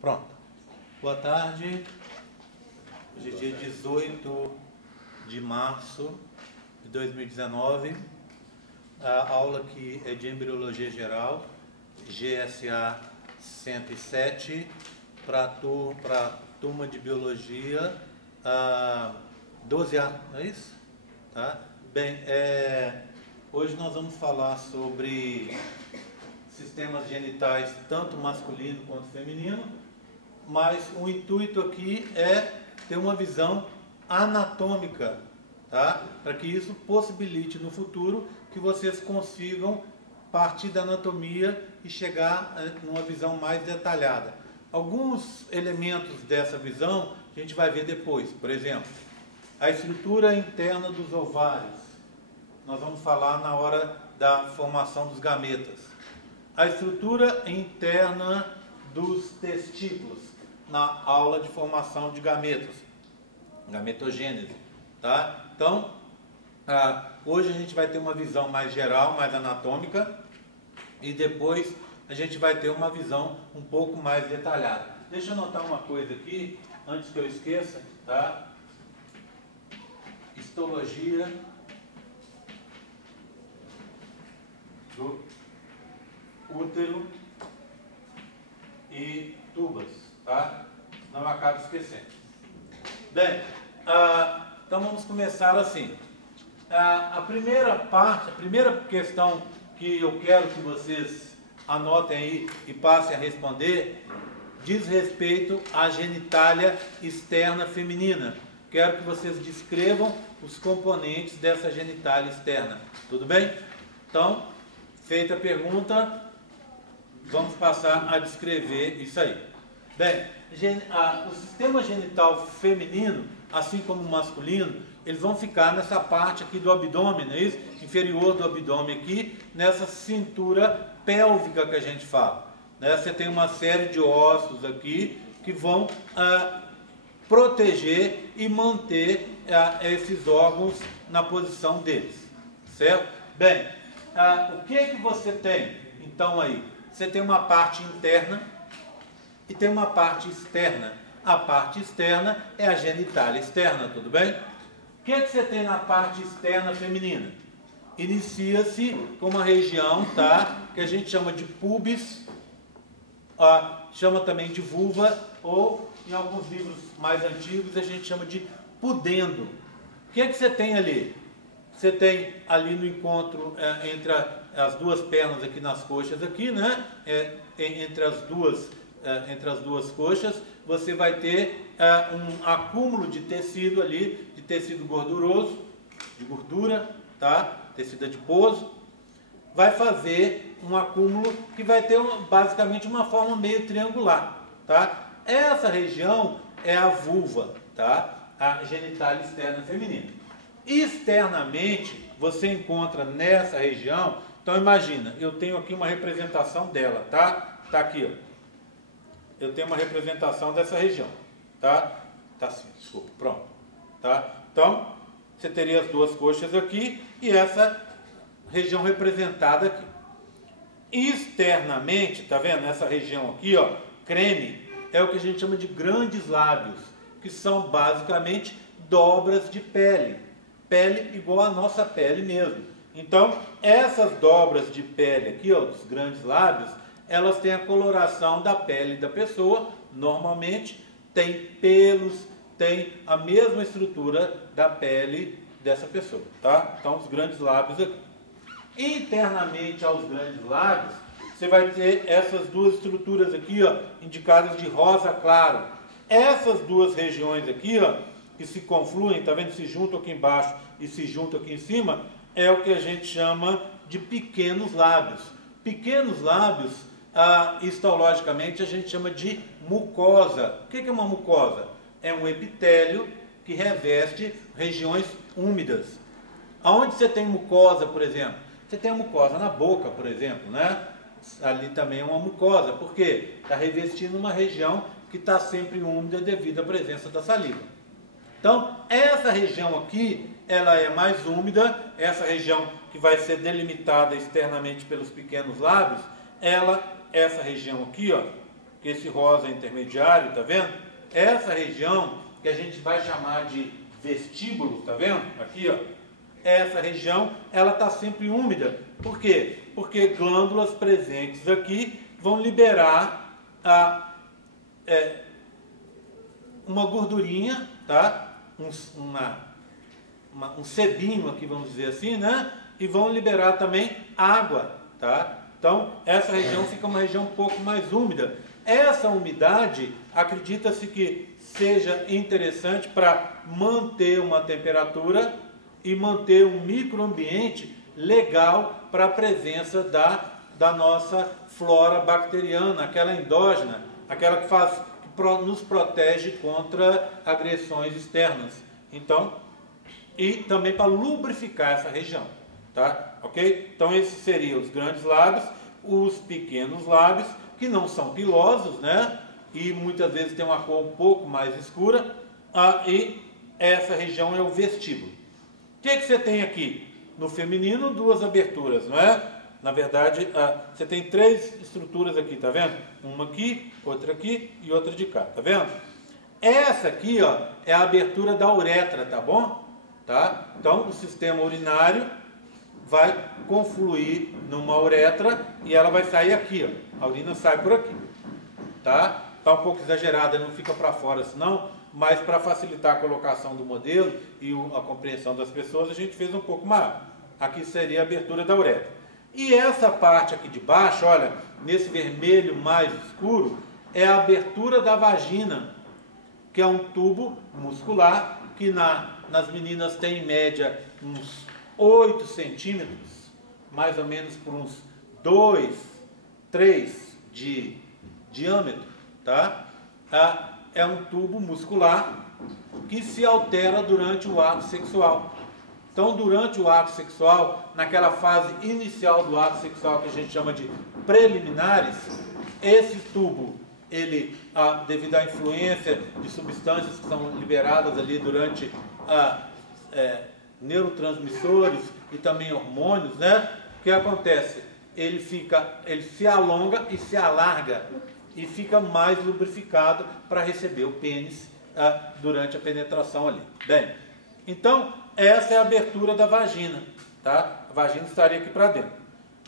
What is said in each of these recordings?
Pronto. Boa tarde. Hoje é dia 18 de março de 2019. A aula aqui é de Embriologia Geral, GSA 107, para a turma de Biologia 12A, não é isso? Tá? Bem, hoje nós vamos falar sobre sistemas genitais, tanto masculino quanto feminino, mas o intuito aqui é ter uma visão anatômica, tá? Para que isso possibilite no futuro que vocês consigam partir da anatomia e chegar numa visão mais detalhada. Alguns elementos dessa visão a gente vai ver depois. Por exemplo, a estrutura interna dos ovários. Nós vamos falar na hora da formação dos gametas. A estrutura interna dos testículos, na aula de formação de gametas, gametogênese, tá? Então, hoje a gente vai ter uma visão mais geral, mais anatômica, e depois a gente vai ter uma visão um pouco mais detalhada. Deixa eu anotar uma coisa aqui, antes que eu esqueça, tá? Histologia do útero e tubas, tá? Não acabe esquecendo. Bem, então vamos começar assim. A primeira questão que eu quero que vocês anotem aí e passem a responder diz respeito à genitália externa feminina. Quero que vocês descrevam os componentes dessa genitália externa. Tudo bem? Então, feita a pergunta, vamos passar a descrever isso aí. Bem, o sistema genital feminino, assim como o masculino, eles vão ficar nessa parte aqui do abdômen, não é isso? Inferior do abdômen aqui, nessa cintura pélvica que a gente fala. Né? Você tem uma série de ossos aqui que vão proteger e manter esses órgãos na posição deles. Certo? Bem, o que você tem então aí? Você tem uma parte interna e tem uma parte externa. A parte externa é a genitália externa, tudo bem? O que você tem na parte externa feminina? Inicia-se com uma região, tá, que a gente chama de pubis, chama também de vulva, ou em alguns livros mais antigos a gente chama de pudendo. O que você tem ali? Você tem ali no encontro entre as duas pernas aqui nas coxas aqui, né? Entre as duas coxas, você vai ter um acúmulo de tecido ali, de tecido gorduroso, de gordura, tá? Tecido adiposo. Vai fazer um acúmulo que vai ter basicamente uma forma meio triangular, tá? Essa região é a vulva, tá? A genitália externa feminina. Externamente, você encontra nessa região, então imagina, eu tenho aqui uma representação dela, tá? Tá aqui, ó. Eu tenho uma representação dessa região, tá? Tá assim, desculpa, pronto, tá? Então, você teria as duas coxas aqui e essa região representada aqui. Externamente, tá vendo? Essa região aqui, ó, creme, é o que a gente chama de grandes lábios, que são basicamente dobras de pele. Pele igual a nossa pele mesmo. Então, essas dobras de pele aqui, ó, dos grandes lábios, elas têm a coloração da pele da pessoa, normalmente tem pelos, tem a mesma estrutura da pele dessa pessoa, tá? Então, os grandes lábios aqui. Internamente aos grandes lábios, você vai ter essas duas estruturas aqui, ó, indicadas de rosa claro. Essas duas regiões aqui, ó, que se confluem, tá vendo? Se juntam aqui embaixo e se juntam aqui em cima, é o que a gente chama de pequenos lábios. Pequenos lábios, histologicamente, a gente chama de mucosa. O que é uma mucosa? É um epitélio que reveste regiões úmidas. Aonde você tem mucosa, por exemplo? Você tem a mucosa na boca, por exemplo, né? Ali também é uma mucosa, porque está revestindo uma região que está sempre úmida devido à presença da saliva. Então, essa região aqui, ela é mais úmida, essa região que vai ser delimitada externamente pelos pequenos lábios, essa região aqui, ó, que esse rosa intermediário, tá vendo? Essa região que a gente vai chamar de vestíbulo, tá vendo? Aqui, ó. Essa região, ela está sempre úmida. Por quê? Porque glândulas presentes aqui vão liberar uma gordurinha, tá? Um sebinho aqui, vamos dizer assim, né? E vão liberar também água, tá? Então, essa região fica uma região um pouco mais úmida. Essa umidade, acredita-se que seja interessante para manter uma temperatura e manter um microambiente legal para a presença da nossa flora bacteriana, aquela endógena, aquela que nos protege contra agressões externas. Então, e também para lubrificar essa região, tá? Ok? Então, esses seriam os grandes lábios, os pequenos lábios, que não são pilosos, né? E muitas vezes tem uma cor um pouco mais escura, e essa região é o vestíbulo. O que você tem aqui? No feminino, duas aberturas, não é? Na verdade, você tem três estruturas aqui, tá vendo? Uma aqui, outra aqui e outra de cá, tá vendo? Essa aqui, ó, é a abertura da uretra, tá bom? Tá? Então, o sistema urinário vai confluir numa uretra e ela vai sair aqui, ó. A urina sai por aqui, tá? Tá um pouco exagerada, não fica para fora senão, mas para facilitar a colocação do modelo e a compreensão das pessoas, a gente fez um pouco maior. Aqui seria a abertura da uretra. E essa parte aqui de baixo, olha, nesse vermelho mais escuro, é a abertura da vagina, que é um tubo muscular que nas meninas tem em média uns 8 centímetros, mais ou menos por uns 2, 3 de diâmetro, tá? É um tubo muscular que se altera durante o ato sexual. Então, durante o ato sexual, naquela fase inicial do ato sexual que a gente chama de preliminares, esse tubo, ele, devido à influência de substâncias que são liberadas ali durante neurotransmissores e também hormônios, né? O que acontece? Ele se alonga e se alarga e fica mais lubrificado para receber o pênis durante a penetração ali. Bem, então essa é a abertura da vagina, tá? A vagina estaria aqui para dentro.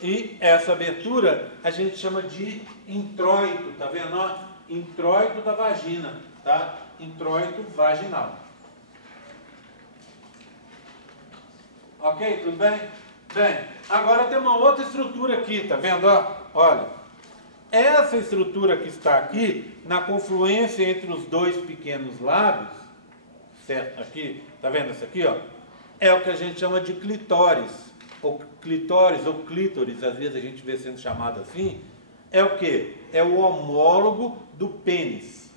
E essa abertura a gente chama de introito, tá vendo? Ó? Introito da vagina, tá? Introito vaginal. Ok? Tudo bem? Bem, agora tem uma outra estrutura aqui, tá vendo? Ó? Olha, essa estrutura que está aqui, na confluência entre os dois pequenos lábios, certo? Aqui, tá vendo essa aqui, ó? É o que a gente chama de clitóris, ou clítoris, às vezes a gente vê sendo chamado assim. É o que? É o homólogo do pênis.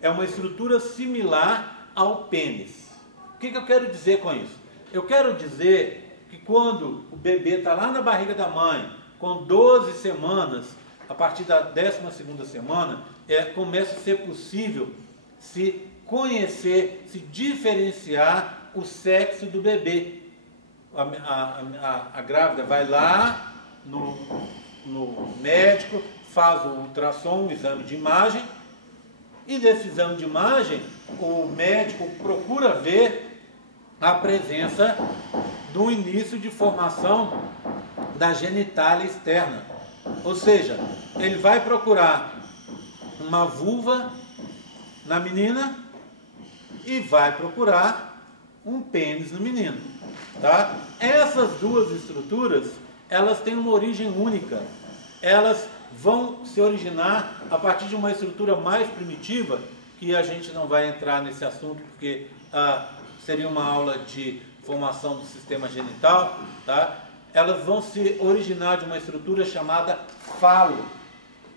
É uma estrutura similar ao pênis. O que eu quero dizer com isso? Eu quero dizer que quando o bebê está lá na barriga da mãe, com 12 semanas, a partir da 12ª semana, começa a ser possível se conhecer, se diferenciar o sexo do bebê. A grávida vai lá no médico, faz o ultrassom, o exame de imagem, e nesse exame de imagem, o médico procura ver a presença do início de formação da genitália externa. Ou seja, ele vai procurar uma vulva na menina e vai procurar um pênis no menino, tá? Essas duas estruturas, elas têm uma origem única. Elas vão se originar a partir de uma estrutura mais primitiva, que a gente não vai entrar nesse assunto, porque seria uma aula de formação do sistema genital, tá? Elas vão se originar de uma estrutura chamada falo.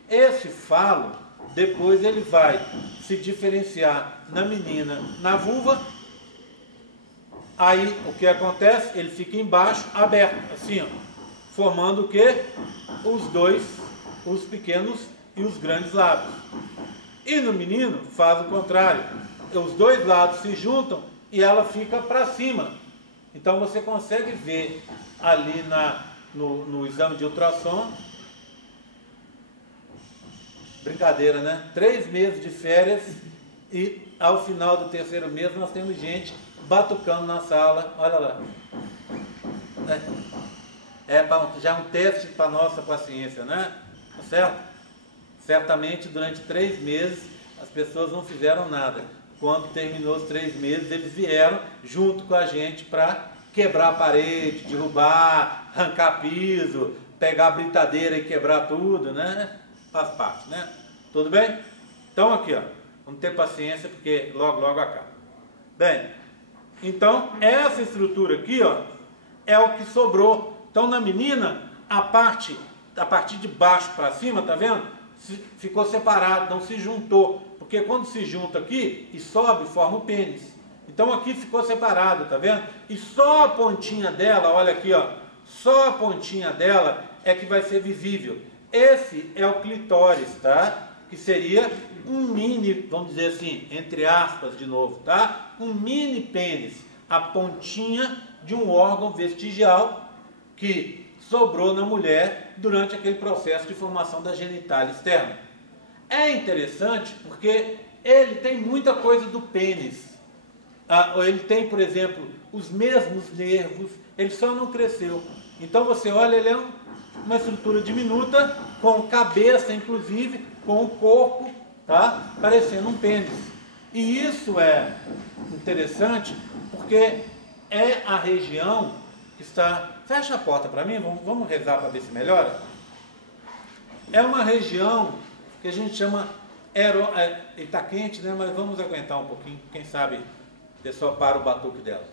Esse falo, depois ele vai se diferenciar na menina, na vulva. Aí, o que acontece? Ele fica embaixo, aberto, assim, ó, formando o quê? Os pequenos e os grandes lábios. E no menino, faz o contrário. Os dois lados se juntam e ela fica para cima. Então, você consegue ver ali no exame de ultrassom, Brincadeira, né? 3 meses de férias e ao final do 3º mês nós temos gente batucando na sala, olha lá. Já um teste para a nossa paciência, né? Tá certo? Certamente durante 3 meses as pessoas não fizeram nada. Quando terminou os 3 meses, eles vieram junto com a gente para quebrar a parede, derrubar, arrancar piso, pegar a britadeira e quebrar tudo, né? Faz parte, né? Tudo bem? Então aqui, ó, vamos ter paciência porque logo, logo acaba. Bem, então essa estrutura aqui, ó, é o que sobrou. Então na menina, a partir de baixo para cima, tá vendo? Ficou separado, não se juntou. Porque quando se junta aqui e sobe, forma o pênis. Então aqui ficou separado, tá vendo? E só a pontinha dela, olha aqui, ó, só a pontinha dela é que vai ser visível. Esse é o clitóris, tá? Que seria um mini, vamos dizer assim, entre aspas de novo, tá? Um mini pênis, a pontinha de um órgão vestigial que sobrou na mulher durante aquele processo de formação da genitália externa. É interessante porque ele tem muita coisa do pênis. Ele tem, por exemplo, os mesmos nervos, ele só não cresceu. Então você olha, ele é uma estrutura diminuta, com cabeça, inclusive, com o corpo, tá? Parecendo um pênis. E isso é interessante porque é a região que está... Fecha a porta para mim, vamos rezar para ver se melhora. É uma região que a gente chama... está quente, né? Mas vamos aguentar um pouquinho, quem sabe a pessoa para o batuque dela.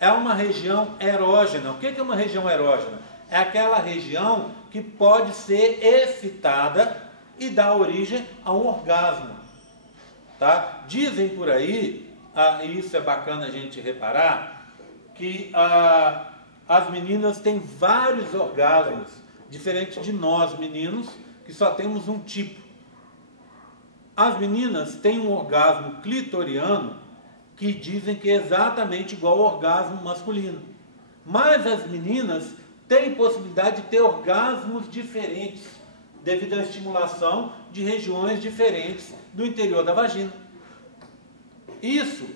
É uma região erógena. O que é uma região erógena? É aquela região que pode ser excitada e dar origem a um orgasmo. Tá? Dizem por aí, e isso é bacana a gente reparar, que as meninas têm vários orgasmos, diferente de nós meninos, que só temos um tipo. As meninas têm um orgasmo clitoriano que dizem que é exatamente igual ao orgasmo masculino. Mas as meninas têm possibilidade de ter orgasmos diferentes, devido à estimulação de regiões diferentes do interior da vagina. Isso,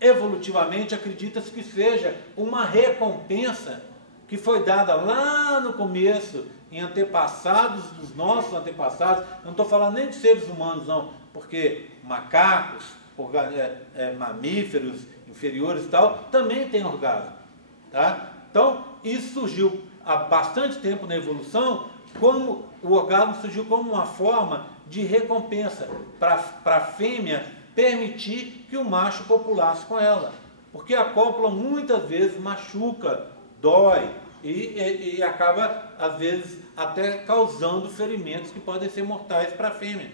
evolutivamente, acredita-se que seja uma recompensa que foi dada lá no começo, em antepassados dos nossos antepassados. Eu não estou falando nem de seres humanos, não, porque macacos, mamíferos inferiores e tal, também têm orgasmo. Tá? Então, isso surgiu há bastante tempo na evolução, como o orgasmo surgiu como uma forma de recompensa para a fêmea permitir que o macho copulasse com ela. Porque a cópula muitas vezes machuca, dói e acaba, às vezes, até causando ferimentos que podem ser mortais para a fêmea.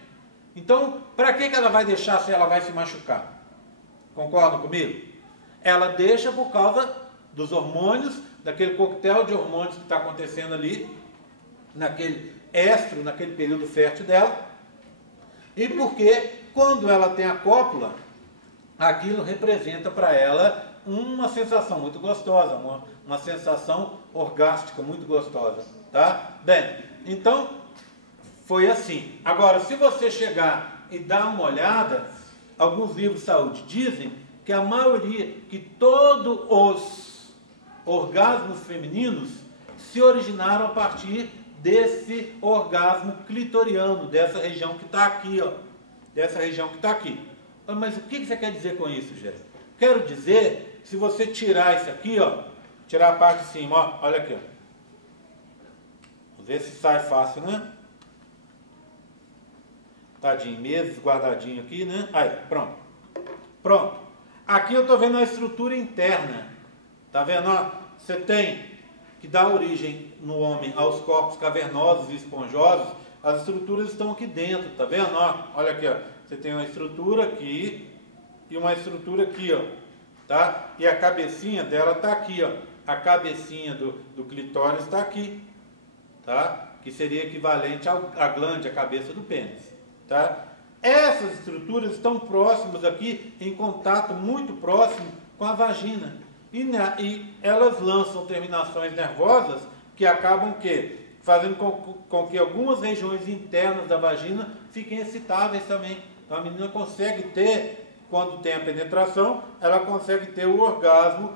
Então, para que ela vai deixar se ela vai se machucar? Concordam comigo? Ela deixa por causa dos hormônios, daquele coquetel de hormônios que está acontecendo ali, naquele estro, naquele período fértil dela, e porque quando ela tem a cópula, aquilo representa para ela uma sensação muito gostosa, uma sensação orgástica muito gostosa, tá? Bem, então foi assim. Agora, se você chegar e dar uma olhada, alguns livros de saúde dizem que a maioria, que todos os orgasmos femininos se originaram a partir desse orgasmo clitoriano, dessa região que está aqui, ó, dessa região que está aqui. Mas o que você quer dizer com isso, Jéssica? Quero dizer, se você tirar isso aqui, ó, tirar a parte de cima, ó, olha aqui, ó. Vamos ver se sai fácil, né? Tadinho, meses guardadinho aqui, né? Aí, pronto. Pronto. Aqui eu estou vendo a estrutura interna. Tá vendo? Ó, você tem que dar origem no homem aos corpos cavernosos e esponjosos. As estruturas estão aqui dentro, tá vendo? Ó, olha aqui, ó. Você tem uma estrutura aqui e uma estrutura aqui, ó. Tá? E a cabecinha dela está aqui, ó. A cabecinha do clitóris está aqui, tá? Que seria equivalente à glande, à cabeça do pênis. Tá? Essas estruturas estão próximas aqui, em contato muito próximo com a vagina. E elas lançam terminações nervosas que acabam fazendo com que algumas regiões internas da vagina fiquem excitáveis também. Então a menina consegue ter, quando tem a penetração, ela consegue ter o orgasmo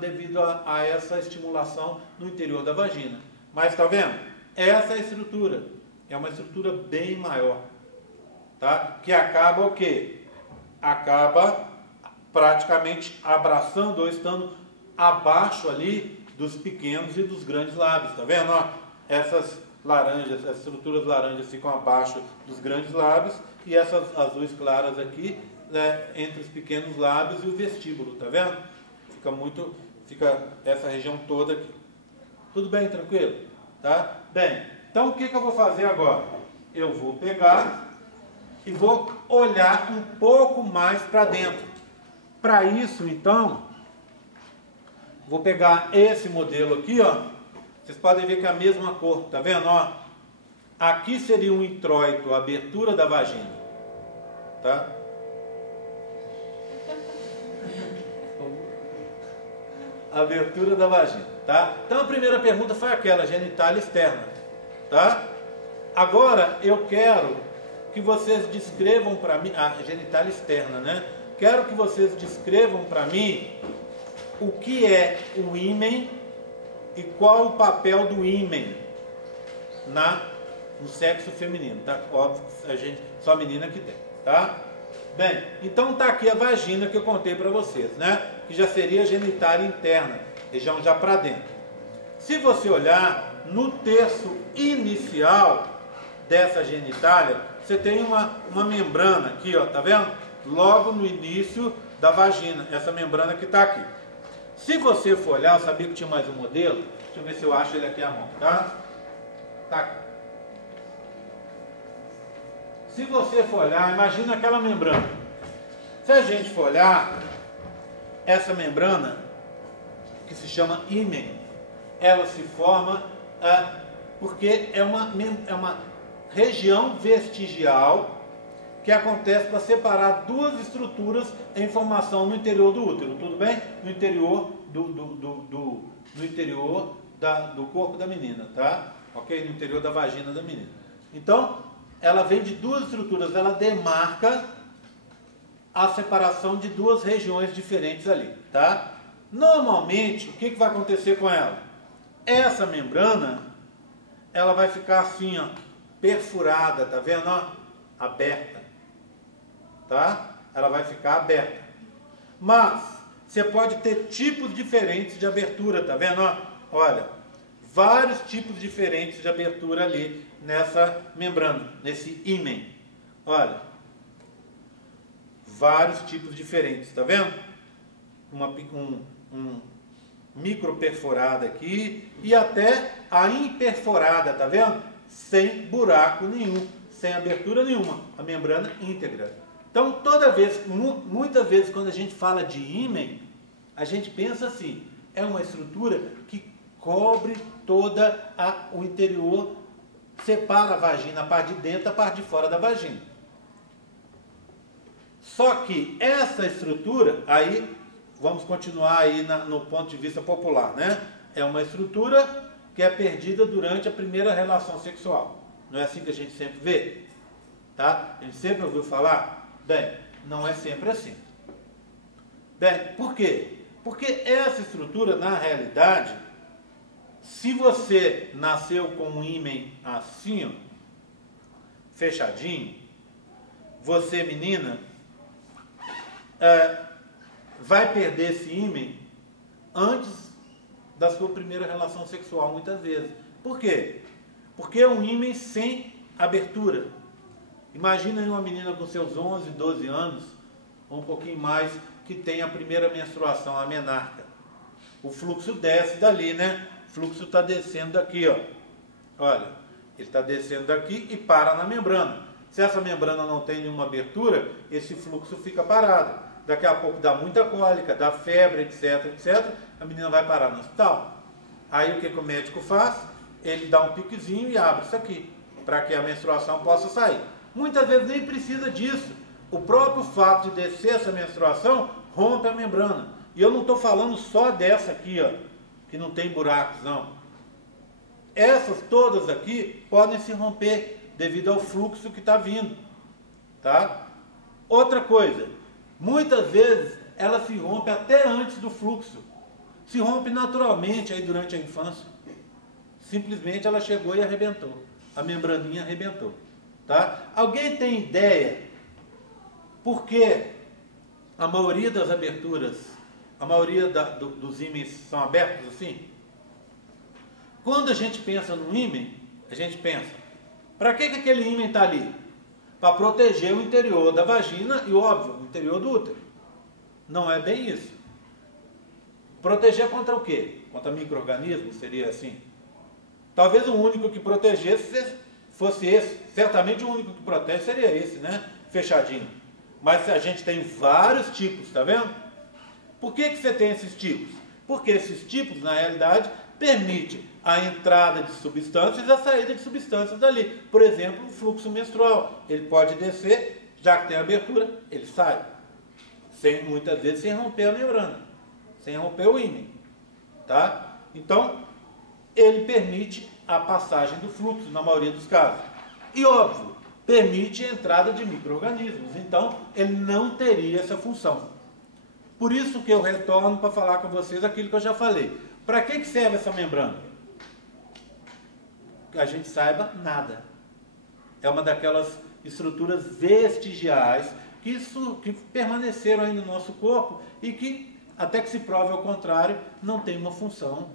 devido a essa estimulação no interior da vagina. Mas está vendo? Essa é a estrutura. É uma estrutura bem maior. Tá? Que acaba o quê? Acaba praticamente abraçando ou estando abaixo ali dos pequenos e dos grandes lábios. Está vendo? Ó, essas laranjas, as estruturas laranjas ficam abaixo dos grandes lábios e essas azuis claras aqui, né, entre os pequenos lábios e o vestíbulo. Está vendo? Fica essa região toda aqui. Tudo bem, tranquilo? Tá? Bem, então o que eu vou fazer agora? Eu vou pegar e vou olhar um pouco mais para dentro. Para isso, então, vou pegar esse modelo aqui, ó. Vocês podem ver que é a mesma cor, tá vendo? Ó, aqui seria um introito, a abertura da vagina, tá? Abertura da vagina, tá? Então a primeira pergunta foi aquela, genitália externa, tá? Agora eu quero que vocês descrevam para mim, a genitália externa, né? Quero que vocês descrevam para mim o que é o ímen e qual o papel do ímen no sexo feminino, tá? Óbvio que só a menina que tem, tá? Bem, então tá aqui a vagina que eu contei para vocês, né? Que já seria a genitália interna, região já para dentro. Se você olhar no terço inicial dessa genitália, você tem uma membrana aqui, ó, tá vendo? Logo no início da vagina, essa membrana que está aqui. Se você for olhar, eu sabia que tinha mais um modelo, deixa eu ver se eu acho ele aqui à mão, tá? Tá aqui. Se você for olhar, imagina aquela membrana. Se a gente for olhar, essa membrana, que se chama ímen, ela se forma porque é uma região vestigial que acontece para separar duas estruturas em formação no interior do útero, tudo bem? No interior no interior do corpo da menina, tá? Ok? No interior da vagina da menina. Então, ela vem de duas estruturas, ela demarca a separação de duas regiões diferentes ali, tá? Normalmente, o que vai acontecer com ela? Essa membrana, ela vai ficar assim, ó, perfurada, tá vendo? Ó? Aberta, tá? Ela vai ficar aberta. Mas, você pode ter tipos diferentes de abertura, tá vendo? Ó? Olha, vários tipos diferentes de abertura ali nessa membrana, nesse ímen. Olha, vários tipos diferentes, tá vendo? Um micro perforada aqui e até a imperforada, tá vendo? Sem buraco nenhum, sem abertura nenhuma, a membrana íntegra. Então, muitas vezes quando a gente fala de ímen, a gente pensa assim, é uma estrutura que cobre toda o interior, separa a vagina, a parte de dentro da parte de fora da vagina. Só que essa estrutura, aí vamos continuar aí no ponto de vista popular, né? É uma estrutura que é perdida durante a primeira relação sexual. Não é assim que a gente sempre vê? Tá? A gente sempre ouviu falar? Bem, não é sempre assim. Bem, por quê? Porque essa estrutura, na realidade, se você nasceu com um ímen assim, ó, fechadinho, você, menina, vai perder esse ímen antes da sua primeira relação sexual, muitas vezes. Por quê? Porque é um ímen sem abertura. Imagina uma menina com seus 11, 12 anos, ou um pouquinho mais, que tem a primeira menstruação, a menarca. O fluxo desce dali, né? O fluxo está descendo daqui, ó. Olha, ele está descendo daqui e para na membrana. Se essa membrana não tem nenhuma abertura, esse fluxo fica parado. Daqui a pouco dá muita cólica, dá febre, etc, etc. A menina vai parar no hospital. Aí o que o médico faz? Ele dá um piquezinho e abre isso aqui, para que a menstruação possa sair. Muitas vezes nem precisa disso. O próprio fato de descer essa menstruação rompe a membrana. E eu não estou falando só dessa aqui, ó, que não tem buracos, não. essas todas aqui podem se romper devido ao fluxo que está vindo, tá? Outra coisa, muitas vezes ela se rompe até antes do fluxo, se rompe naturalmente aí durante a infância, simplesmente ela chegou e arrebentou, a membraninha arrebentou, tá? Alguém tem ideia por que a maioria das aberturas, a maioria dos ímãs são abertos assim? Quando a gente pensa no ímã, a gente pensa, para que aquele ímã está ali? Para proteger o interior da vagina e, óbvio, o interior do útero. Não é bem isso. Proteger contra o quê? Contra micro-organismos, seria assim? Talvez o único que protegesse fosse esse. Certamente o único que protege seria esse, né? Fechadinho. Mas a gente tem vários tipos, tá vendo? Por que você tem esses tipos? Porque esses tipos, na realidade, permitem a entrada de substâncias e a saída de substâncias dali. Por exemplo, o fluxo menstrual. Ele pode descer, já que tem abertura, ele sai. Muitas vezes sem romper a membrana, sem romper o ímã. Tá? Então, ele permite a passagem do fluxo, na maioria dos casos. E, óbvio, permite a entrada de micro-organismos. Então, ele não teria essa função. Por isso que eu retorno para falar com vocês aquilo que eu já falei. Para que serve essa membrana? Que a gente saiba, nada. É uma daquelas estruturas vestigiais que permaneceram aí no nosso corpo e que, até que se prove ao contrário, não tem uma função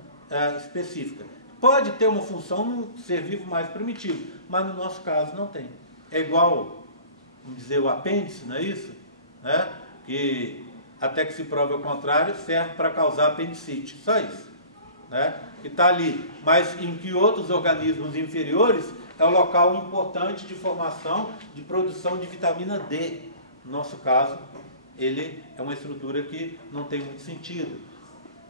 específica. Pode ter uma função num ser vivo mais primitivo, mas no nosso caso não tem. É igual, vamos dizer, o apêndice, não é isso? Né? Que, até que se prove ao contrário, serve para causar apendicite. Só isso. Né? Que está ali. Mas em que outros organismos inferiores é o local importante de formação, de produção de vitamina D. No nosso caso, ele é uma estrutura que não tem muito sentido.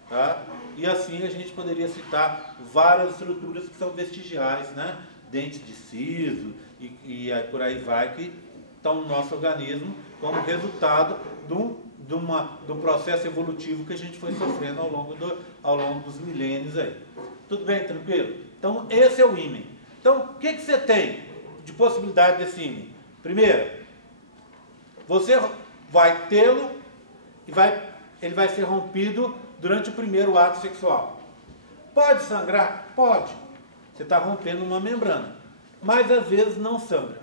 Tá? E assim a gente poderia citar várias estruturas que são vestigiais, né? Dentes de siso e por aí vai, que estão no nosso organismo como resultado do processo evolutivo que a gente foi sofrendo ao longo dos milênios aí. Tudo bem, tranquilo? Então, esse é o ímã. Então, o que você tem de possibilidade desse ímã? Primeiro, você vai tê-lo e ele vai ser rompido durante o primeiro ato sexual. Pode sangrar? Pode. Você está rompendo uma membrana. Mas às vezes não sangra.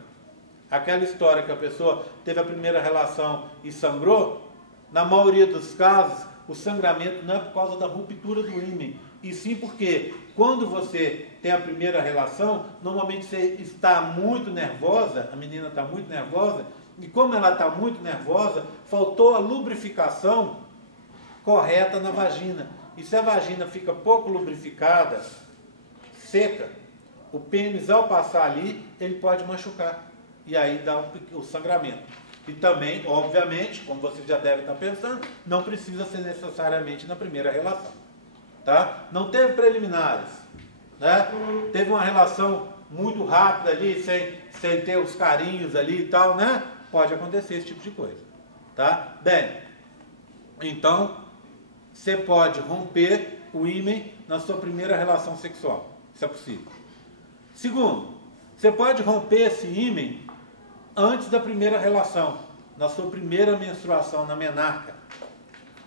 Aquela história que a pessoa teve a primeira relação e sangrou, na maioria dos casos, o sangramento não é por causa da ruptura do ímã, e sim porque quando você tem a primeira relação, normalmente você está muito nervosa, a menina está muito nervosa, e como ela está muito nervosa, faltou a lubrificação correta na vagina. E se a vagina fica pouco lubrificada, seca, o pênis, ao passar ali, ele pode machucar. E aí dá o sangramento. E também, obviamente, como você já deve estar pensando, não precisa ser necessariamente na primeira relação. Tá? Não teve preliminares. Né? Teve uma relação muito rápida ali, sem ter os carinhos ali e tal, né? Pode acontecer esse tipo de coisa. Tá? Bem, então, você pode romper o ímã na sua primeira relação sexual. Isso é possível. Segundo, você pode romper esse ímã antes da primeira relação, na sua primeira menstruação, na menarca.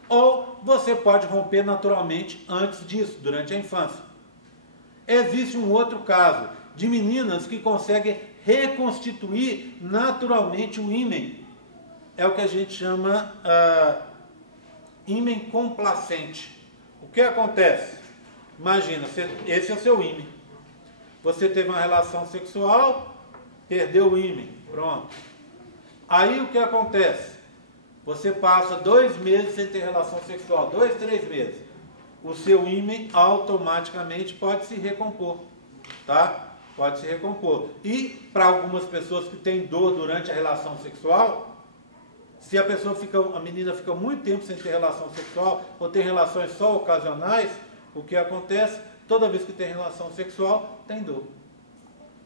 Ou você pode romper naturalmente antes disso, durante a infância. Existe um outro caso de meninas que conseguem reconstituir naturalmente o ímã. É o que a gente chama ímã complacente. O que acontece? Imagina, esse é o seu ímã. Você teve uma relação sexual, perdeu o ímã, pronto. Aí o que acontece? Você passa 2 meses sem ter relação sexual, 2, 3 meses. O seu ímã automaticamente pode se recompor, tá? Pode se recompor. E para algumas pessoas que têm dor durante a relação sexual, se a menina fica muito tempo sem ter relação sexual ou tem relações só ocasionais, o que acontece? Toda vez que tem relação sexual, tem dor.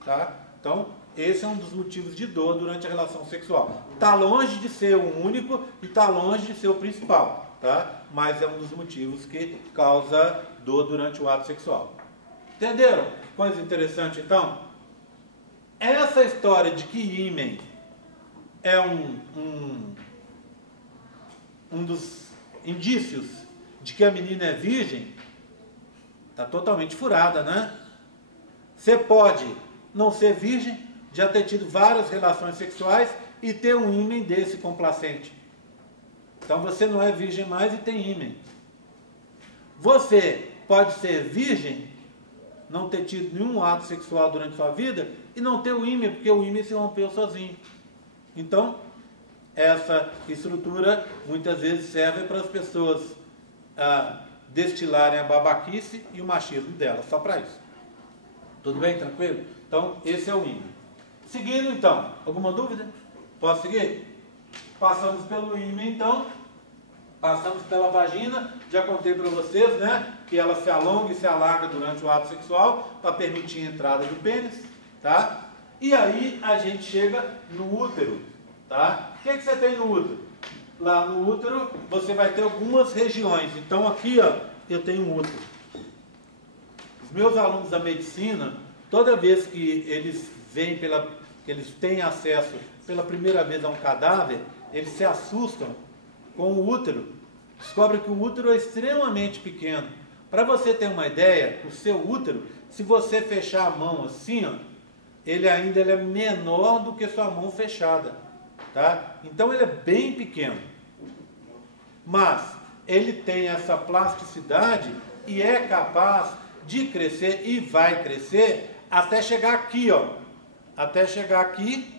Tá? Então, esse é um dos motivos de dor durante a relação sexual. Está longe de ser o único e está longe de ser o principal. Tá? Mas é um dos motivos que causa dor durante o ato sexual. Entenderam? Que coisa interessante, então? Essa história de que ímen é um dos indícios de que a menina é virgem, está totalmente furada, né? Você pode não ser virgem, já ter tido várias relações sexuais e ter um ímen desse complacente. Então você não é virgem mais e tem ímen. Você pode ser virgem, não ter tido nenhum ato sexual durante sua vida e não ter o ímen, porque o ímen se rompeu sozinho. Então, essa estrutura muitas vezes serve para as pessoas destilarem a babaquice e o machismo delas, só para isso. Tudo bem? Tranquilo? Então, esse é o ímen. Seguindo, então, alguma dúvida? Posso seguir? Passamos pelo ímen, então. Passamos pela vagina, já contei para vocês, né, que ela se alonga e se alarga durante o ato sexual para permitir a entrada do pênis, tá? E aí a gente chega no útero, tá? O que você tem no útero? Lá no útero você vai ter algumas regiões. Então aqui, ó, eu tenho um útero. Os meus alunos da medicina, toda vez que eles vêm que eles têm acesso pela primeira vez a um cadáver, eles se assustam com o útero. Descobre que o útero é extremamente pequeno. Para você ter uma ideia, o seu útero, se você fechar a mão assim, ó, ele é menor do que sua mão fechada, tá? Então ele é bem pequeno. Mas ele tem essa plasticidade e é capaz de crescer e vai crescer até chegar aqui, ó. Até chegar aqui,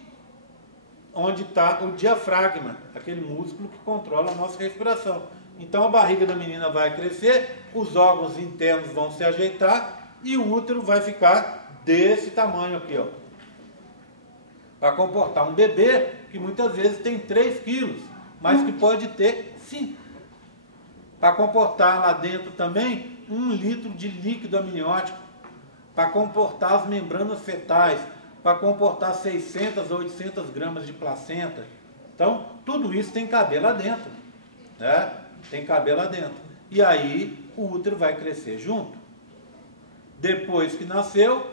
onde está o diafragma, aquele músculo que controla a nossa respiração. Então a barriga da menina vai crescer, os órgãos internos vão se ajeitar e o útero vai ficar desse tamanho aqui, ó. Para comportar um bebê que muitas vezes tem 3 quilos, mas que pode ter 5. Para comportar lá dentro também 1 litro de líquido amniótico, para comportar as membranas fetais, para comportar 600 a 800 gramas de placenta. Então, tudo isso tem que caber lá dentro, né? Tem que caber lá dentro. E aí, o útero vai crescer junto. Depois que nasceu,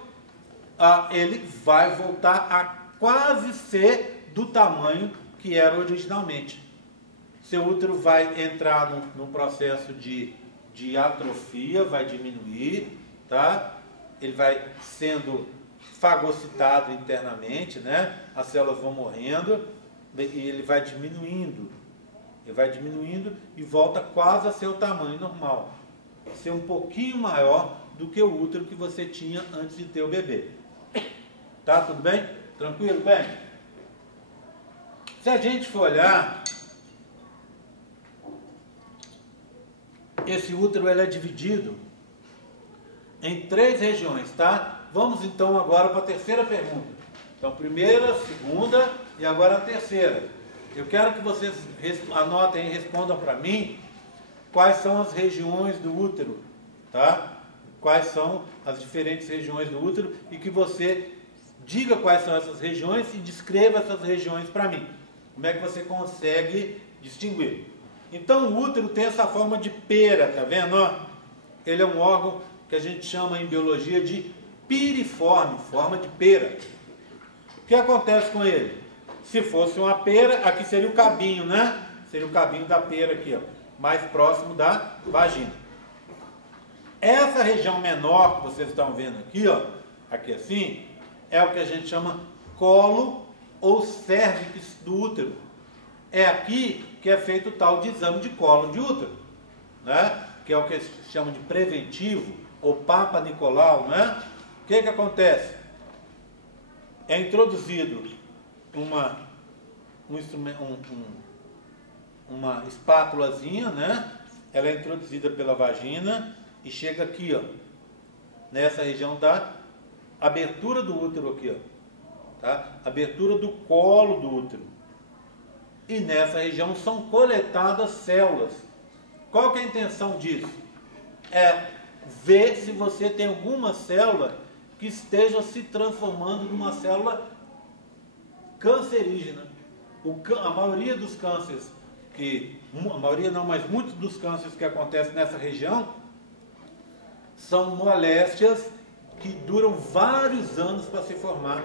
ele vai voltar a quase ser do tamanho que era originalmente. Seu útero vai entrar num processo de atrofia, vai diminuir, tá? Ele vai sendo fagocitado internamente, né? As células vão morrendo e ele vai diminuindo. Ele vai diminuindo e volta quase a seu tamanho normal. Ser um pouquinho maior do que o útero que você tinha antes de ter o bebê. Tá? Tudo bem? Tranquilo? Bem, se a gente for olhar, esse útero ele é dividido em 3 regiões, tá? Vamos então agora para a terceira pergunta. Então, primeira, segunda e agora a terceira. Eu quero que vocês anotem e respondam para mim quais são as regiões do útero, tá? Quais são as diferentes regiões do útero e que você diga quais são essas regiões e descreva essas regiões para mim. Como é que você consegue distinguir? Então, o útero tem essa forma de pera, tá vendo? Ele é um órgão que a gente chama em biologia de piriforme, forma de pera. O que acontece com ele? Se fosse uma pera, aqui seria o cabinho, né? Seria o cabinho da pera aqui, ó, mais próximo da vagina. Essa região menor que vocês estão vendo aqui, ó, aqui assim, é o que a gente chama colo ou cérvix do útero. É aqui que é feito o tal de exame de colo de útero, né? Que é o que se chama de preventivo ou Papa Nicolau, né? O que acontece? É introduzido uma espátulazinha, né? Ela é introduzida pela vagina e chega aqui, ó, nessa região da abertura do útero aqui, ó, tá? Abertura do colo do útero. E nessa região são coletadas células. Qual que é a intenção disso? É ver se você tem alguma célula que esteja se transformando numa célula cancerígena. A maioria dos cânceres, a maioria não, mas muitos dos cânceres que acontecem nessa região, são moléstias que duram vários anos para se formar.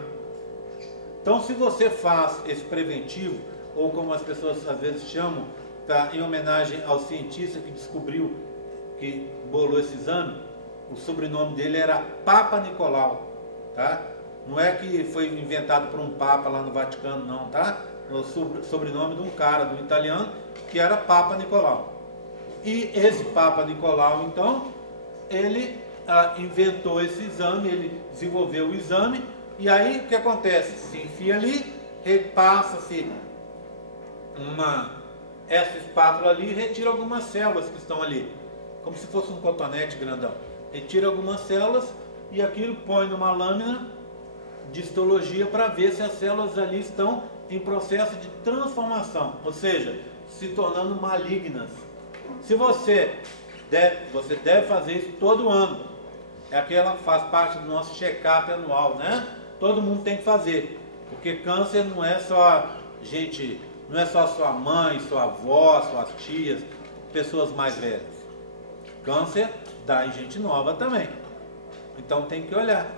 Então, se você faz esse preventivo, ou como as pessoas às vezes chamam, tá, em homenagem ao cientista que descobriu, que bolou esse exame, o sobrenome dele era Papa Nicolau, tá? Não é que foi inventado por um papa lá no Vaticano, não, tá? O sobrenome de um cara, do italiano, que era Papa Nicolau. E esse Papa Nicolau, então, ele inventou esse exame, ele desenvolveu o exame, e aí o que acontece? Se enfia ali, repassa-se essa espátula ali e retira algumas células que estão ali, como se fosse um cotonete grandão. Retira algumas células e aquilo põe numa lâmina de histologia para ver se as células ali estão em processo de transformação, ou seja, se tornando malignas. Se você deve fazer isso todo ano. Faz parte do nosso check-up anual, né? Todo mundo tem que fazer, porque câncer não é só gente, não é só sua mãe, sua avó, suas tias, pessoas mais velhas. Câncer dá em gente nova também. Então tem que olhar.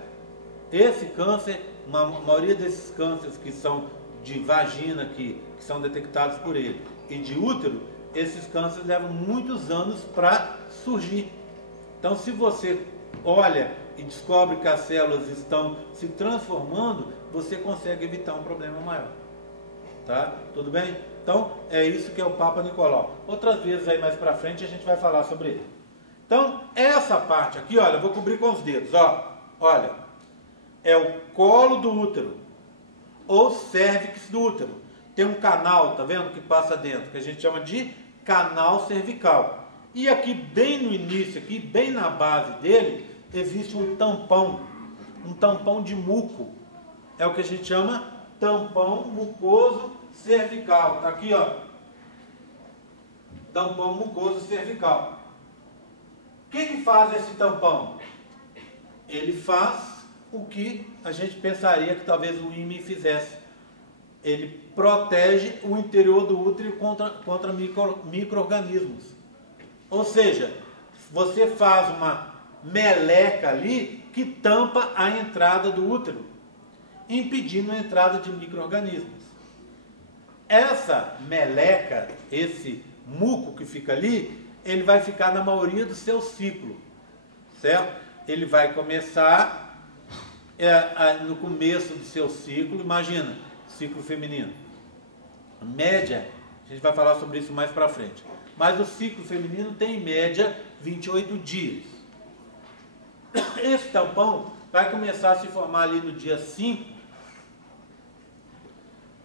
Esse câncer, a maioria desses cânceres que são de vagina, que são detectados por ele, e de útero, esses cânceres levam muitos anos para surgir. Então, se você olha e descobre que as células estão se transformando, você consegue evitar um problema maior. Tá? Tudo bem? Então, é isso que é o Papa Nicolau. Outras vezes aí mais para frente a gente vai falar sobre ele. Então, essa parte aqui, olha, eu vou cobrir com os dedos, ó. Olha, é o colo do útero, ou cérvix do útero. Tem um canal, tá vendo, que passa dentro, que a gente chama de canal cervical. E aqui bem no início, aqui bem na base dele, existe um tampão de muco. É o que a gente chama tampão mucoso cervical. Tá aqui, ó. Tampão mucoso cervical. O que faz esse tampão? Ele faz o que a gente pensaria que talvez o ímã fizesse. Ele protege o interior do útero contra micro-organismos. Ou seja, você faz uma meleca ali que tampa a entrada do útero, impedindo a entrada de micro-organismos. Essa meleca, esse muco que fica ali, ele vai ficar na maioria do seu ciclo, certo? Ele vai começar no começo do seu ciclo, imagina, ciclo feminino. A média, a gente vai falar sobre isso mais para frente. Mas o ciclo feminino tem em média 28 dias. Esse tampão vai começar a se formar ali no dia 5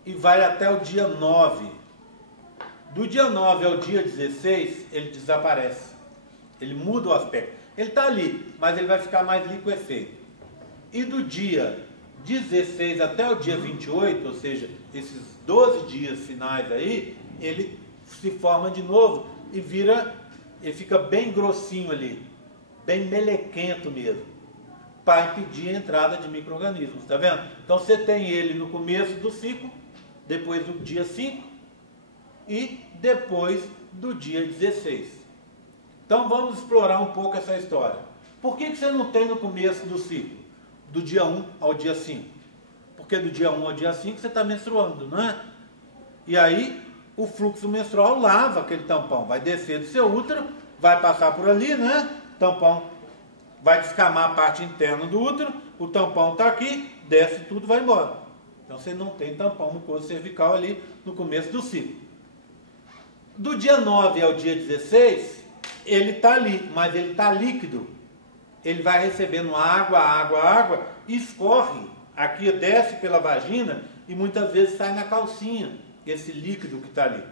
e vai até o dia 9. Do dia 9 ao dia 16, ele desaparece. Ele muda o aspecto. Ele está ali, mas ele vai ficar mais liquefeito. E do dia 16 até o dia 28, ou seja, esses 12 dias finais aí, ele se forma de novo e ele fica bem grossinho ali, bem melequento mesmo, para impedir a entrada de micro-organismos, tá vendo? Então você tem ele no começo do ciclo, depois do dia 5 e depois do dia 16. Então vamos explorar um pouco essa história. Por que você não tem no começo do ciclo, do dia 1 ao dia 5? Porque do dia 1 ao dia 5 você está menstruando, não é? E aí o fluxo menstrual lava aquele tampão, vai descer do seu útero, vai passar por ali, né? O tampão vai descamar a parte interna do útero, o tampão está aqui, desce tudo, vai embora. Então você não tem tampão mucoso cervical ali no começo do ciclo. Do dia 9 ao dia 16, ele está ali, mas ele está líquido. Ele vai recebendo água, e escorre. Aqui desce pela vagina e muitas vezes sai na calcinha, esse líquido que está ali.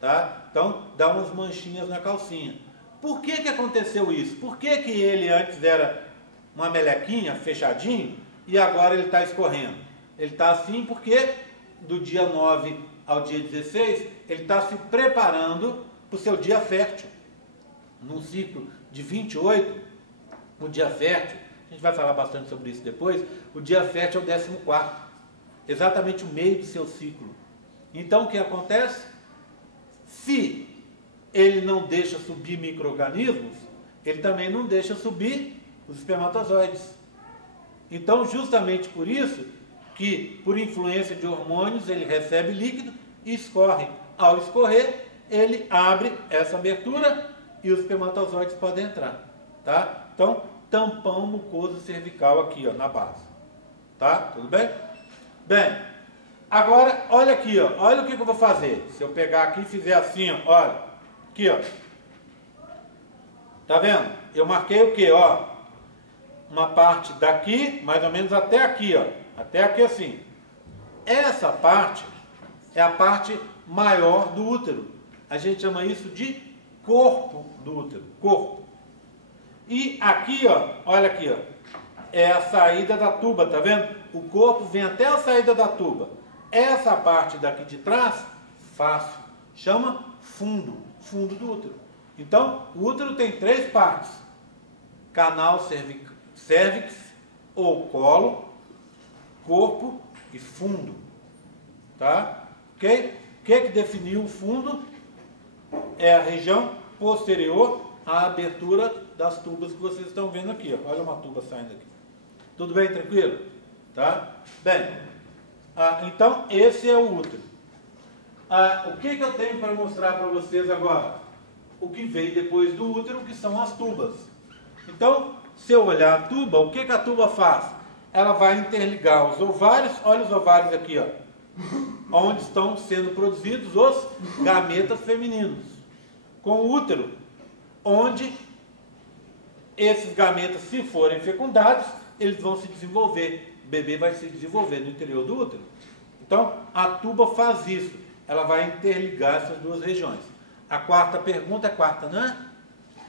Tá? Então dá umas manchinhas na calcinha. Por que aconteceu isso? Por que ele antes era uma melequinha, fechadinho, e agora ele está escorrendo? Ele está assim porque do dia 9 ao dia 16, ele está se preparando para o seu dia fértil. Num ciclo de 28, o dia fértil, a gente vai falar bastante sobre isso depois, o dia fértil é o 14º, exatamente o meio do seu ciclo. Então o que acontece? Se ele não deixa subir micro-organismos, ele também não deixa subir os espermatozoides. Então, justamente por isso que, por influência de hormônios, ele recebe líquido e escorre. Ao escorrer, ele abre essa abertura e os espermatozoides podem entrar, tá? Então, tampão mucoso cervical aqui, ó, na base, tá? Tudo bem? Bem, agora, olha aqui, ó, olha o que eu vou fazer. Se eu pegar aqui e fizer assim, ó, olha, aqui, ó, tá vendo? Eu marquei o que, ó? Uma parte daqui, mais ou menos até aqui, ó, até aqui assim. Essa parte é a parte maior do útero. A gente chama isso de corpo do útero, corpo. E aqui, ó, olha aqui, ó, é a saída da tuba, tá vendo? O corpo vem até a saída da tuba. Essa parte daqui de trás, fácil, chama fundo, fundo do útero. Então, o útero tem 3 partes: canal cervix ou colo, corpo e fundo, tá? Ok? O que definiu o fundo? É a região posterior à abertura das tubas que vocês estão vendo aqui, ó. Olha uma tuba saindo aqui. Tudo bem, tranquilo? Tá? Bem, então esse é o útero. O que eu tenho para mostrar para vocês agora? O que vem depois do útero, que são as tubas. Então, se eu olhar a tuba, o que a tuba faz? Ela vai interligar os ovários, olha os ovários aqui, ó, onde estão sendo produzidos os gametas femininos, com o útero, onde esses gametas, se forem fecundados, eles vão se desenvolver. O bebê vai se desenvolver no interior do útero. Então, a tuba faz isso. Ela vai interligar essas duas regiões. A quarta pergunta, né?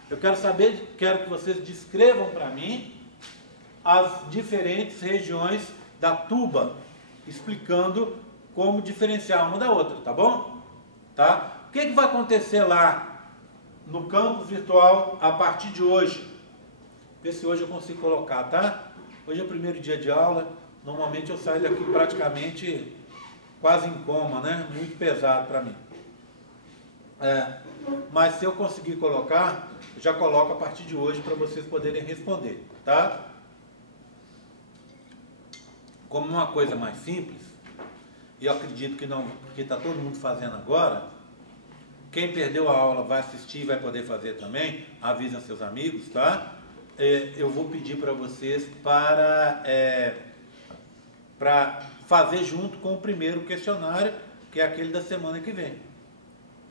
Eu quero saber, quero que vocês descrevam para mim as diferentes regiões da tuba, explicando como diferenciar uma da outra, tá bom? Tá? O que vai acontecer lá no campus virtual a partir de hoje? Vê se hoje eu consigo colocar, tá? Hoje é o primeiro dia de aula. Normalmente eu saio daqui praticamente quase em coma, né? Muito pesado para mim. Mas se eu conseguir colocar, eu já coloco a partir de hoje para vocês poderem responder, tá? Como uma coisa mais simples, e eu acredito que não, porque está todo mundo fazendo agora, quem perdeu a aula vai assistir e vai poder fazer também, avisa seus amigos, tá? Eu vou pedir para vocês para fazer junto com o primeiro questionário, que é aquele da semana que vem,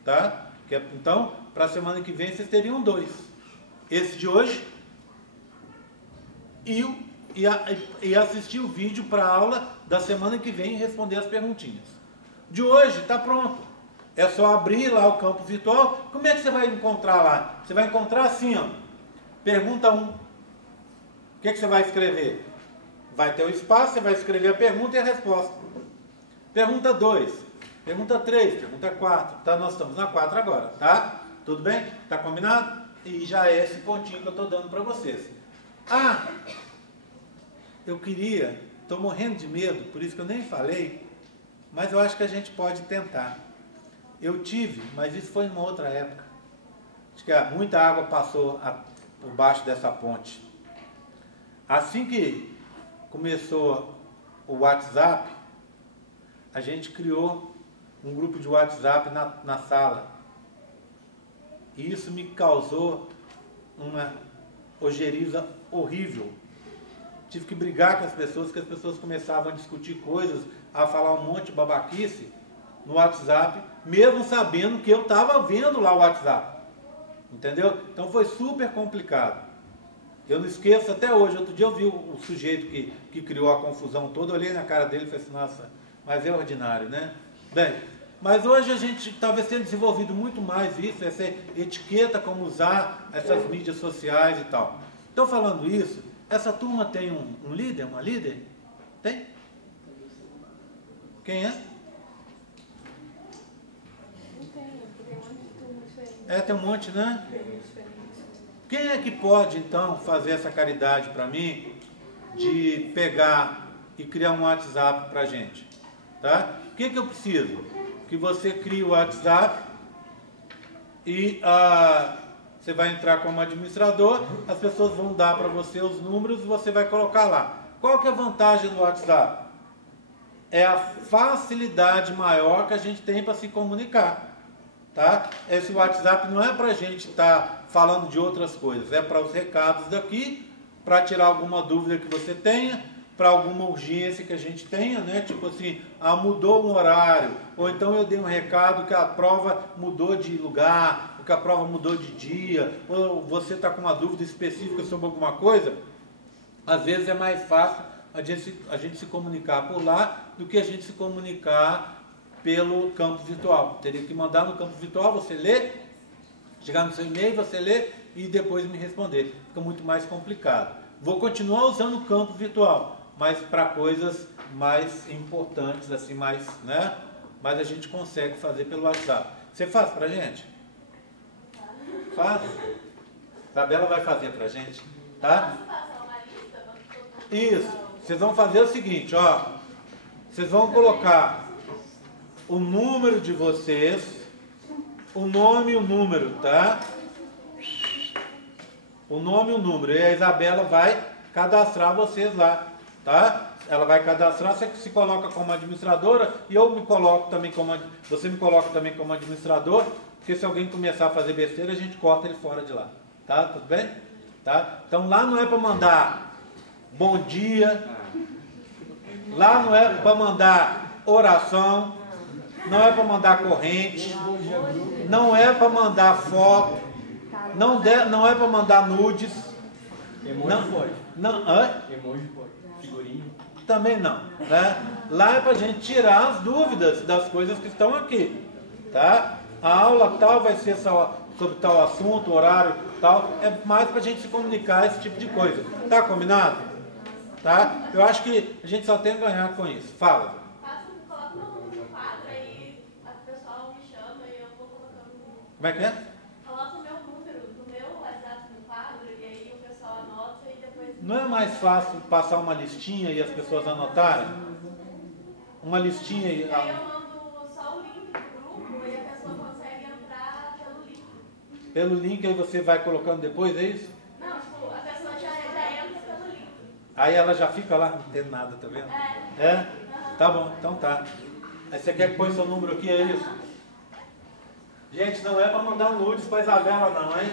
tá? Então, para a semana que vem vocês teriam 2, esse de hoje e assistir o vídeo para a aula da semana que vem e responder as perguntinhas. De hoje está pronto, é só abrir lá o campo virtual. Como é que você vai encontrar lá? Você vai encontrar assim, ó, pergunta 1. O que você vai escrever? Vai ter o espaço, você vai escrever a pergunta e a resposta. Pergunta 2, pergunta 3, pergunta 4. Tá? Nós estamos na 4 agora, tá? Tudo bem? Tá combinado? E já é esse pontinho que eu estou dando para vocês. Eu estou morrendo de medo, por isso que eu nem falei, mas eu acho que a gente pode tentar. Eu tive, mas isso foi em uma outra época. Acho que muita água passou por baixo dessa ponte. Assim que começou o WhatsApp, a gente criou um grupo de WhatsApp na sala. E isso me causou uma ojeriza horrível. Tive que brigar com as pessoas, que as pessoas começavam a discutir coisas, a falar um monte de babaquice no WhatsApp, mesmo sabendo que eu estava vendo lá o WhatsApp. Entendeu? Então foi super complicado. Eu não esqueço até hoje. Outro dia eu vi o sujeito que criou a confusão toda, olhei na cara dele e falei assim, nossa, mas é ordinário, né? Bem, mas hoje a gente talvez tenha desenvolvido muito mais isso, essa etiqueta, como usar essas mídias sociais e tal. Então, falando isso, essa turma tem um líder, uma líder? Tem? Quem é? Tem um monte, né? Quem é que pode, então, fazer essa caridade para mim, de pegar e criar um WhatsApp para a gente? Tá? O que eu preciso? Que você crie o WhatsApp e você vai entrar como administrador, as pessoas vão dar para você os números e você vai colocar lá. Qual que é a vantagem do WhatsApp? É a facilidade maior que a gente tem para se comunicar. Tá? Esse WhatsApp não é para a gente estar falando de outras coisas, é para os recados daqui, para tirar alguma dúvida que você tenha, para alguma urgência que a gente tenha, né? Tipo assim, mudou um horário, ou então eu dei um recado que a prova mudou de lugar, ou que a prova mudou de dia, ou você está com uma dúvida específica sobre alguma coisa. Às vezes é mais fácil a gente se comunicar por lá do que a gente se comunicar pelo campo virtual. Teria que mandar no campo virtual, você lê, chegar no seu e-mail, você lê e depois me responder. Fica muito mais complicado. Vou continuar usando o campo virtual, mas para coisas mais importantes, assim, mais, né? Mas a gente consegue fazer pelo WhatsApp. Você faz pra gente? Faz? Isabela vai fazer pra gente, tá? Isso. Vocês vão fazer o seguinte, ó. Vocês vão colocar o número de vocês, o nome e o número, tá? O nome e o número. E a Isabela vai cadastrar vocês lá, tá? Ela vai cadastrar, você se coloca como administradora e eu me coloco também como, você me coloca também como administrador, porque se alguém começar a fazer besteira, a gente corta ele fora de lá, tá? Tudo bem? Tá? Então lá não é para mandar bom dia, lá não é para mandar oração, não é para mandar corrente, não é para mandar foto, não é para mandar nudes. Emoji pode. Emoji pode. Figurinha. Também não. Né? Lá é para a gente tirar as dúvidas das coisas que estão aqui. Tá? A aula tal vai ser sobre tal assunto, horário tal. É mais para a gente se comunicar esse tipo de coisa. Tá combinado? Tá? Eu acho que a gente só tem a ganhar com isso. Fala. Como é que é? Coloca o meu número do meu WhatsApp no quadro e aí o pessoal anota e depois... Não é mais fácil passar uma listinha e as pessoas anotarem? Uma listinha e... aí eu mando só o link do grupo e a pessoa consegue entrar pelo link. Pelo link aí você vai colocando depois, é isso? Não, tipo, a pessoa já entra pelo link. Aí ela já fica lá, não tem nada, tá vendo? É? Tá bom, então tá. Aí você quer que põe seu número aqui, é isso? Gente, não é para mandar nudes para Isabela não, hein?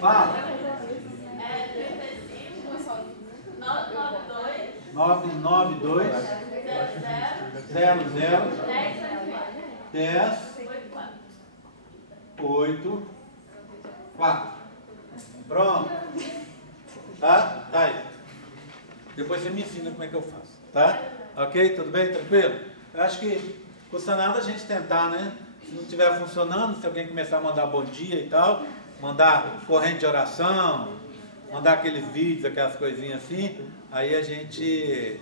Fala. É 35 992 992 00 00 10 10 84. 8 4. Pronto. Tá? Tá aí. Depois você me ensina como é que eu faço. Tá? Ok? Tudo bem? Tranquilo? Eu acho que custa nada a gente tentar, né? Se não estiver funcionando, se alguém começar a mandar bom dia e tal, mandar corrente de oração, mandar aqueles vídeos, aquelas coisinhas assim, aí a gente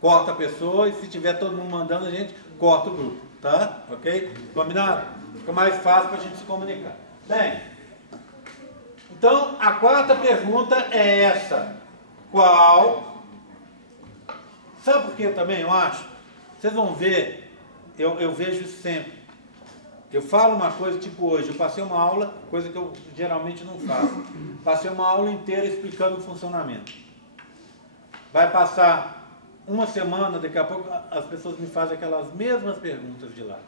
corta a pessoa e se tiver todo mundo mandando, a gente corta o grupo. Tá? Ok? Combinado? Fica mais fácil para a gente se comunicar. Bem, então a quarta pergunta é essa. Qual... Sabe por que também eu acho? Vocês vão ver, eu vejo isso sempre. Eu falo uma coisa, tipo hoje, eu passei uma aula, coisa que eu geralmente não faço. Passei uma aula inteira explicando o funcionamento. Vai passar uma semana, daqui a pouco as pessoas me fazem aquelas mesmas perguntas de lá.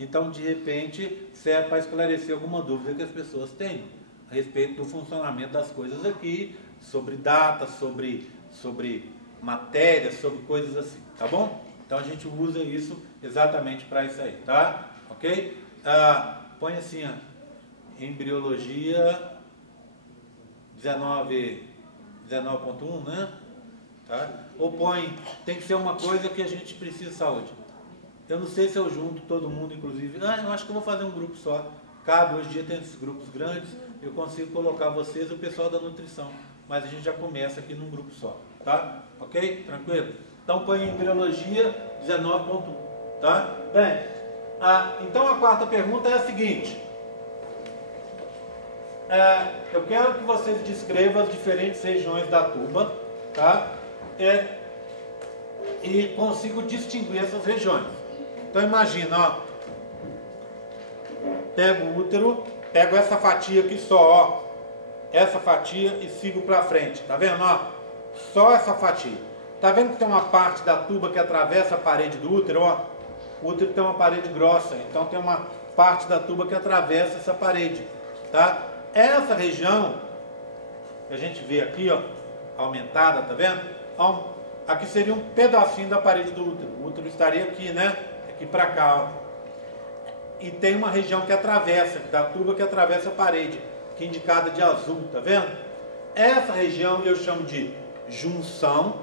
Então, de repente, serve para esclarecer alguma dúvida que as pessoas têm a respeito do funcionamento das coisas aqui, sobre datas, sobre matérias, sobre coisas assim, tá bom? Então a gente usa isso exatamente para isso aí, tá? Ok? Põe assim, ó, embriologia 19.1, né? Tá? Ou põe, tem que ser uma coisa que a gente precisa de saúde. Eu não sei se eu junto todo mundo, inclusive. Eu acho que eu vou fazer um grupo só. Cabe, hoje em dia tem esses grupos grandes, eu consigo colocar vocês e o pessoal da nutrição. Mas a gente já começa aqui num grupo só, tá? Ok? Tranquilo? Então põe embriologia 19.1, tá? Bem, então a quarta pergunta é a seguinte. Eu quero que vocês descrevam as diferentes regiões da tuba, tá? E consigo distinguir essas regiões. Então imagina, ó. Pega o útero, pego essa fatia aqui só, ó, essa fatia e sigo para frente, tá vendo, ó? Só essa fatia. Tá vendo que tem uma parte da tuba que atravessa a parede do útero, ó? O útero tem uma parede grossa, então tem uma parte da tuba que atravessa essa parede, tá? Essa região que a gente vê aqui, ó, aumentada, tá vendo? Ó, aqui seria um pedacinho da parede do útero. O útero estaria aqui, né? Aqui para cá, ó. E tem uma região que atravessa, da tuba que atravessa a parede, que é indicada de azul, tá vendo? Essa região eu chamo de junção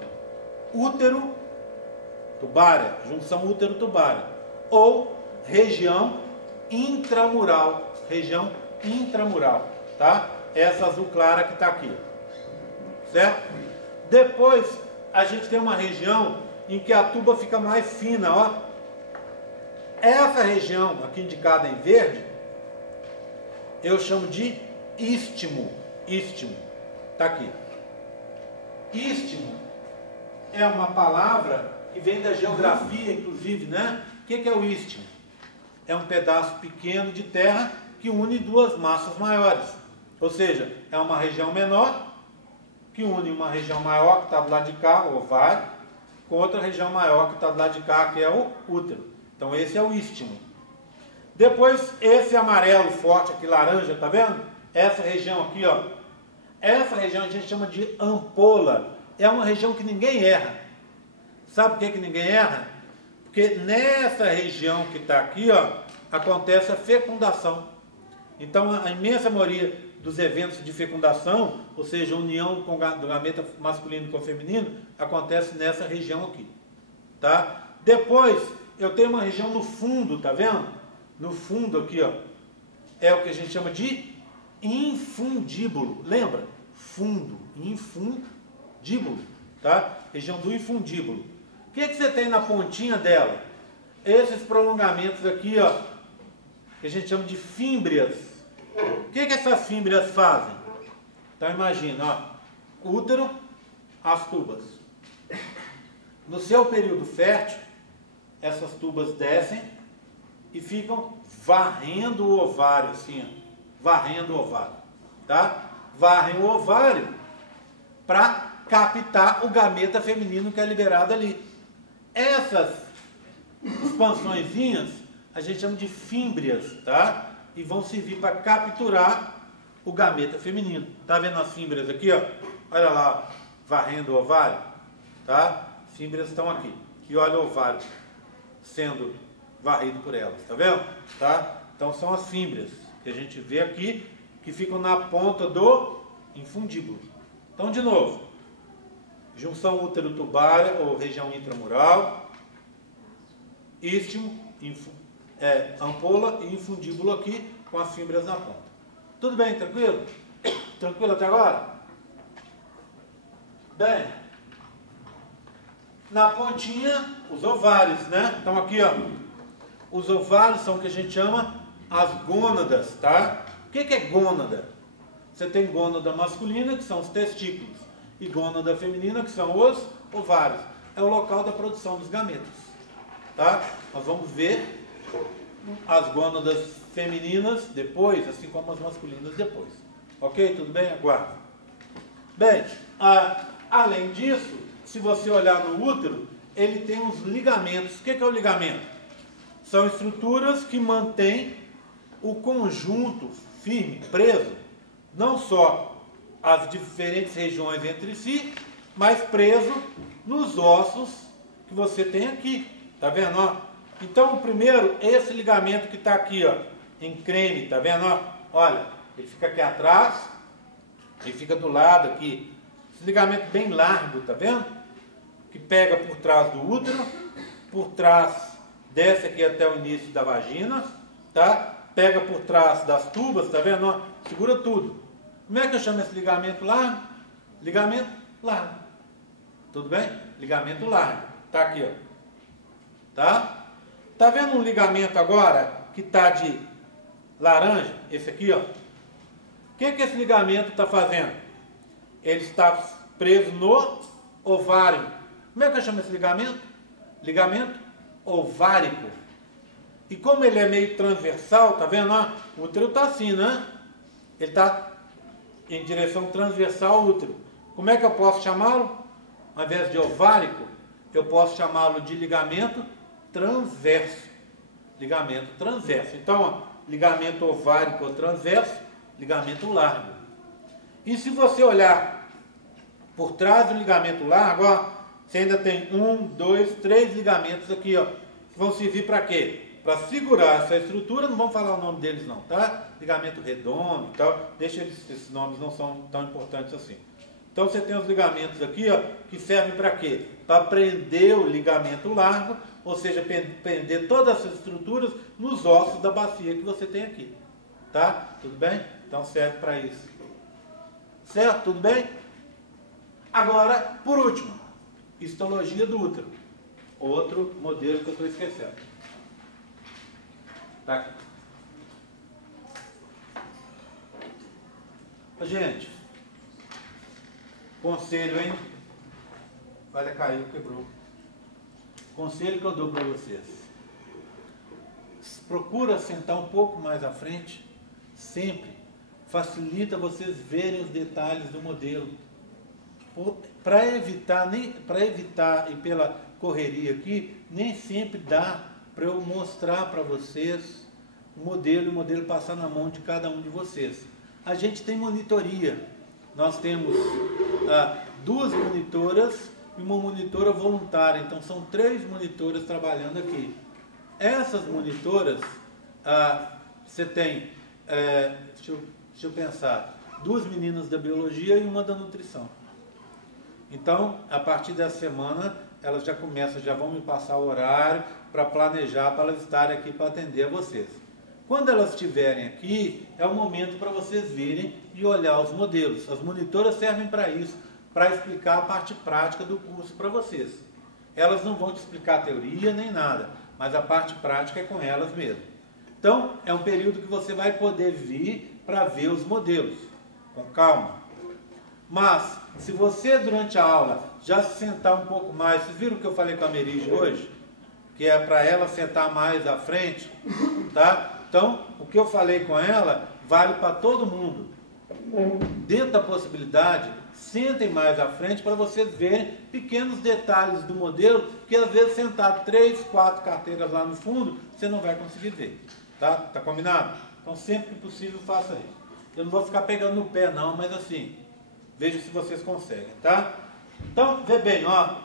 útero-tubária, junção útero-tubária, ou região intramural, tá? Essa azul clara que está aqui, certo? Depois a gente tem uma região em que a tuba fica mais fina, ó. Essa região aqui indicada em verde, eu chamo de istmo, tá aqui. Istmo é uma palavra que vem da geografia, inclusive, né? O que é o istmo? É um pedaço pequeno de terra que une duas massas maiores. Ou seja, é uma região menor que une uma região maior que está do lado de cá, o ovário, com outra região maior que está do lado de cá, que é o útero. Então esse é o istmo. Depois, esse amarelo forte aqui, laranja, tá vendo? Essa região aqui, ó. Essa região a gente chama de ampola. É uma região que ninguém erra. Sabe por que ninguém erra? Porque nessa região que está aqui, ó, acontece a fecundação. Então a imensa maioria dos eventos de fecundação, ou seja, a união do gameta masculino com o feminino, acontece nessa região aqui. Tá? Depois, eu tenho uma região no fundo, tá vendo? No fundo aqui, ó, é o que a gente chama de infundíbulo. Lembra? Fundo, infundíbulo, tá? Região do infundíbulo. O que você tem na pontinha dela? Esses prolongamentos aqui, ó, que a gente chama de fímbrias. O que essas fímbrias fazem? Então imagina, ó, útero, as tubas. No seu período fértil, essas tubas descem e ficam varrendo o ovário, assim, ó, varrendo o ovário, tá? Varrem o ovário para captar o gameta feminino que é liberado ali. Essas expansõezinhas a gente chama de fímbrias, tá? E vão servir para capturar o gameta feminino. Tá vendo as fímbrias aqui, ó? Olha lá, varrendo o ovário, tá? As fímbrias estão aqui. E olha o ovário sendo varrido por elas, tá vendo? Tá? Então são as fímbrias que a gente vê aqui, que ficam na ponta do infundíbulo. Então, de novo, junção útero-tubária ou região intramural, istmo, ampola e infundíbulo aqui com as fímbrias na ponta. Tudo bem? Tranquilo? Tranquilo até agora? Bem, na pontinha, os ovários, né? Então aqui, ó, os ovários são o que a gente chama as gônadas, tá? O que é gônada? Você tem gônada masculina, que são os testículos, e gônada feminina, que são os ovários. É o local da produção dos gametas, tá? Nós vamos ver as gônadas femininas depois, assim como as masculinas depois. Ok? Tudo bem? Aguardo. Bem, além disso, se você olhar no útero, ele tem uns ligamentos. O que é o ligamento? São estruturas que mantêm o conjunto firme, preso, não só as diferentes regiões entre si, mas preso nos ossos que você tem aqui. Tá vendo? Ó? Então, o primeiro, esse ligamento que está aqui, ó, em creme, tá vendo? Ó? Olha, ele fica aqui atrás, ele fica do lado aqui. Esse ligamento bem largo, tá vendo? Que pega por trás do útero, por trás, desce aqui até o início da vagina, tá? Pega por trás das tubas, tá vendo? Ó, segura tudo. Como é que eu chamo esse ligamento largo? Ligamento largo. Tudo bem? Ligamento largo. Tá aqui, ó. Tá? Tá vendo um ligamento agora que tá de laranja? Esse aqui, ó. O que esse ligamento está fazendo? Ele está preso no ovário. Como é que eu chamo esse ligamento? Ligamento ovárico. E como ele é meio transversal, tá vendo? Ó, o útero está assim, né? Ele está em direção transversal ao útero. Como é que eu posso chamá-lo? Ao invés de ovárico, eu posso chamá-lo de ligamento transverso. Ligamento transverso. Então, ó, ligamento ovárico ou transverso, ligamento largo. E se você olhar por trás do ligamento largo, ó, você ainda tem 1, 2, 3 ligamentos aqui, ó, que vão servir para quê? Para segurar essa estrutura, não vamos falar o nome deles não, tá? Ligamento redondo e tal, deixa esses nomes, não são tão importantes assim. Então você tem os ligamentos aqui, ó, que servem para quê? Para prender o ligamento largo, ou seja, prender todas essas estruturas nos ossos da bacia que você tem aqui. Tá? Tudo bem? Então serve para isso. Certo? Tudo bem? Agora, por último, histologia do útero. Outro modelo que eu estou esquecendo. Tá aqui. Gente, conselho, hein? Olha, caiu, quebrou. Conselho que eu dou para vocês. Procura sentar um pouco mais à frente. Sempre. Facilita vocês verem os detalhes do modelo. Para evitar e pela correria aqui, nem sempre dá para eu mostrar para vocês o modelo e o modelo passar na mão de cada um de vocês. A gente tem monitoria. Nós temos 2 monitoras e uma monitora voluntária. Então são 3 monitoras trabalhando aqui. Essas monitoras, você tem, deixa eu pensar, 2 meninas da biologia e uma da nutrição. Então, a partir dessa semana, elas já começam, já vão me passar o horário para planejar, para elas estarem aqui para atender a vocês. Quando elas estiverem aqui, é o momento para vocês virem e olhar os modelos. As monitoras servem para isso, para explicar a parte prática do curso para vocês. Elas não vão te explicar a teoria nem nada, mas a parte prática é com elas mesmo. Então, é um período que você vai poder vir para ver os modelos, com calma. Mas, se você durante a aula já se sentar um pouco mais, vocês viram o que eu falei com a Merige hoje? Que é para ela sentar mais à frente, tá? Então, o que eu falei com ela vale para todo mundo. Dentro da possibilidade, sentem mais à frente para vocês verem pequenos detalhes do modelo, que às vezes sentar 3, 4 carteiras lá no fundo, você não vai conseguir ver. Tá? Tá combinado? Então, sempre que possível, faça isso. Eu não vou ficar pegando no pé não, mas assim, veja se vocês conseguem, tá? Então, vê bem, ó.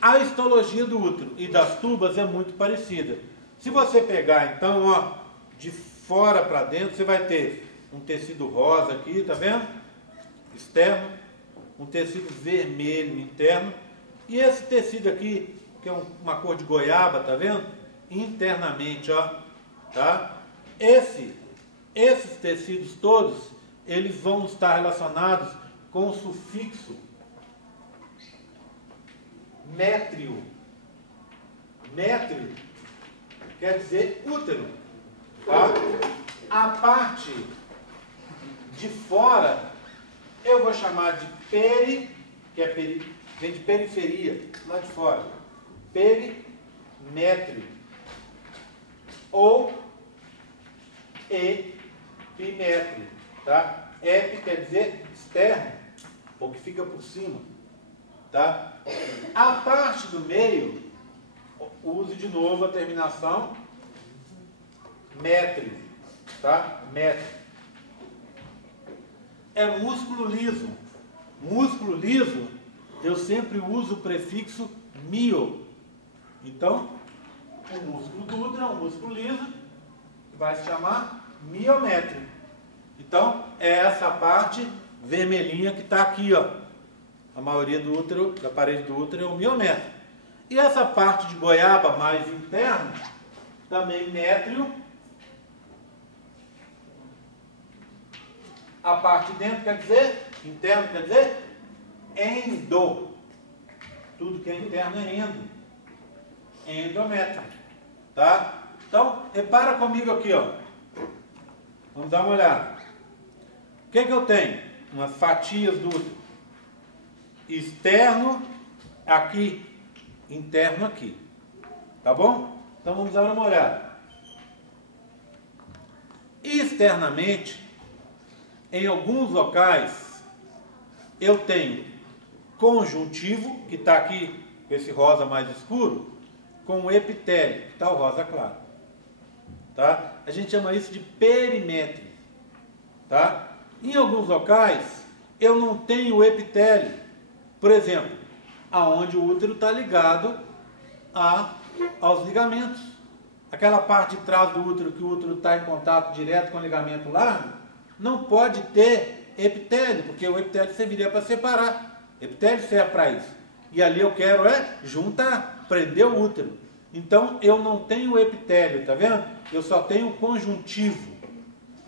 A histologia do útero e das tubas é muito parecida. Se você pegar, então, ó, de fora para dentro, você vai ter um tecido rosa aqui, tá vendo? Externo. Um tecido vermelho interno. E esse tecido aqui, que é uma cor de goiaba, tá vendo? Internamente, ó, tá? Esses tecidos todos, eles vão estar relacionados com o sufixo métrio. Métrio quer dizer útero. Tá? A parte de fora eu vou chamar de peri, que é vem de periferia, lá de fora. Perimétrio. Ou epimétrio. Tá? Epi quer dizer externo, ou que fica por cima. Tá? A parte do meio, use de novo a terminação métrio, tá? Métrio. É músculo liso. Músculo liso, eu sempre uso o prefixo mio. Então, o músculo do útero é um músculo liso, que vai se chamar miométrio. Então, é essa parte vermelhinha que está aqui, ó. A maioria do útero, da parede do útero, é o miométrio. E essa parte de goiaba mais interna, também métrio. A parte de dentro quer dizer, interno quer dizer, endo. Tudo que é interno é endo. Endométrio. Tá? Então, repara comigo aqui, ó. Vamos dar uma olhada. O que eu tenho? Umas fatias do útero. Externo aqui, interno aqui. Tá bom? Então vamos dar uma olhada. Externamente, em alguns locais, eu tenho conjuntivo, que está aqui, esse rosa mais escuro, com o epitélio, que está o rosa claro. Tá? A gente chama isso de perimétrio. Tá? Em alguns locais, eu não tenho epitélio. Por exemplo, aonde o útero está ligado aos ligamentos. Aquela parte de trás do útero, que o útero está em contato direto com o ligamento largo, não pode ter epitélio, porque o epitélio serviria para separar. Epitélio serve para isso. E ali eu quero juntar, prender o útero. Então eu não tenho epitélio, tá vendo? Eu só tenho conjuntivo.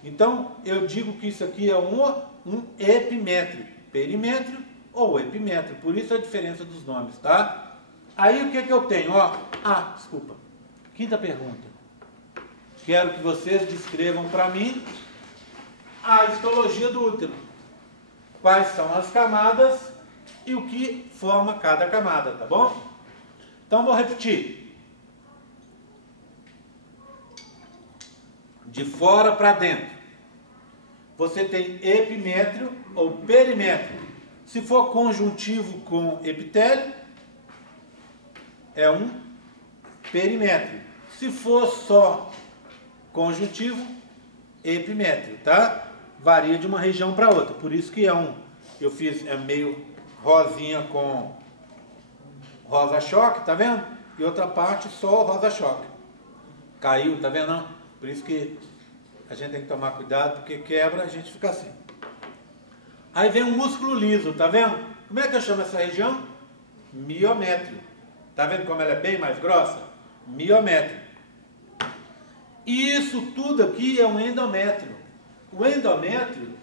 Então eu digo que isso aqui é um epimétrio, perimétrio ou epimétrio. Por isso a diferença dos nomes, tá? Aí o que eu tenho? Desculpa. Quinta pergunta. Quero que vocês descrevam para mim a histologia do útero. Quais são as camadas e o que forma cada camada, tá bom? Então vou repetir. De fora para dentro, você tem epimétrio ou perimétrio. Se for conjuntivo com epitélio, é um perimétrio. Se for só conjuntivo, epimétrio, tá? Varia de uma região para outra. Por isso que eu fiz meio rosinha com rosa-choque, tá vendo? E outra parte só rosa-choque. Caiu, tá vendo? Não? Por isso que a gente tem que tomar cuidado, porque quebra, a gente fica assim. Aí vem um músculo liso, tá vendo? Como é que eu chamo essa região? Miométrio. Tá vendo como ela é bem mais grossa? Miométrio. E isso tudo aqui é um endométrio. O endométrio,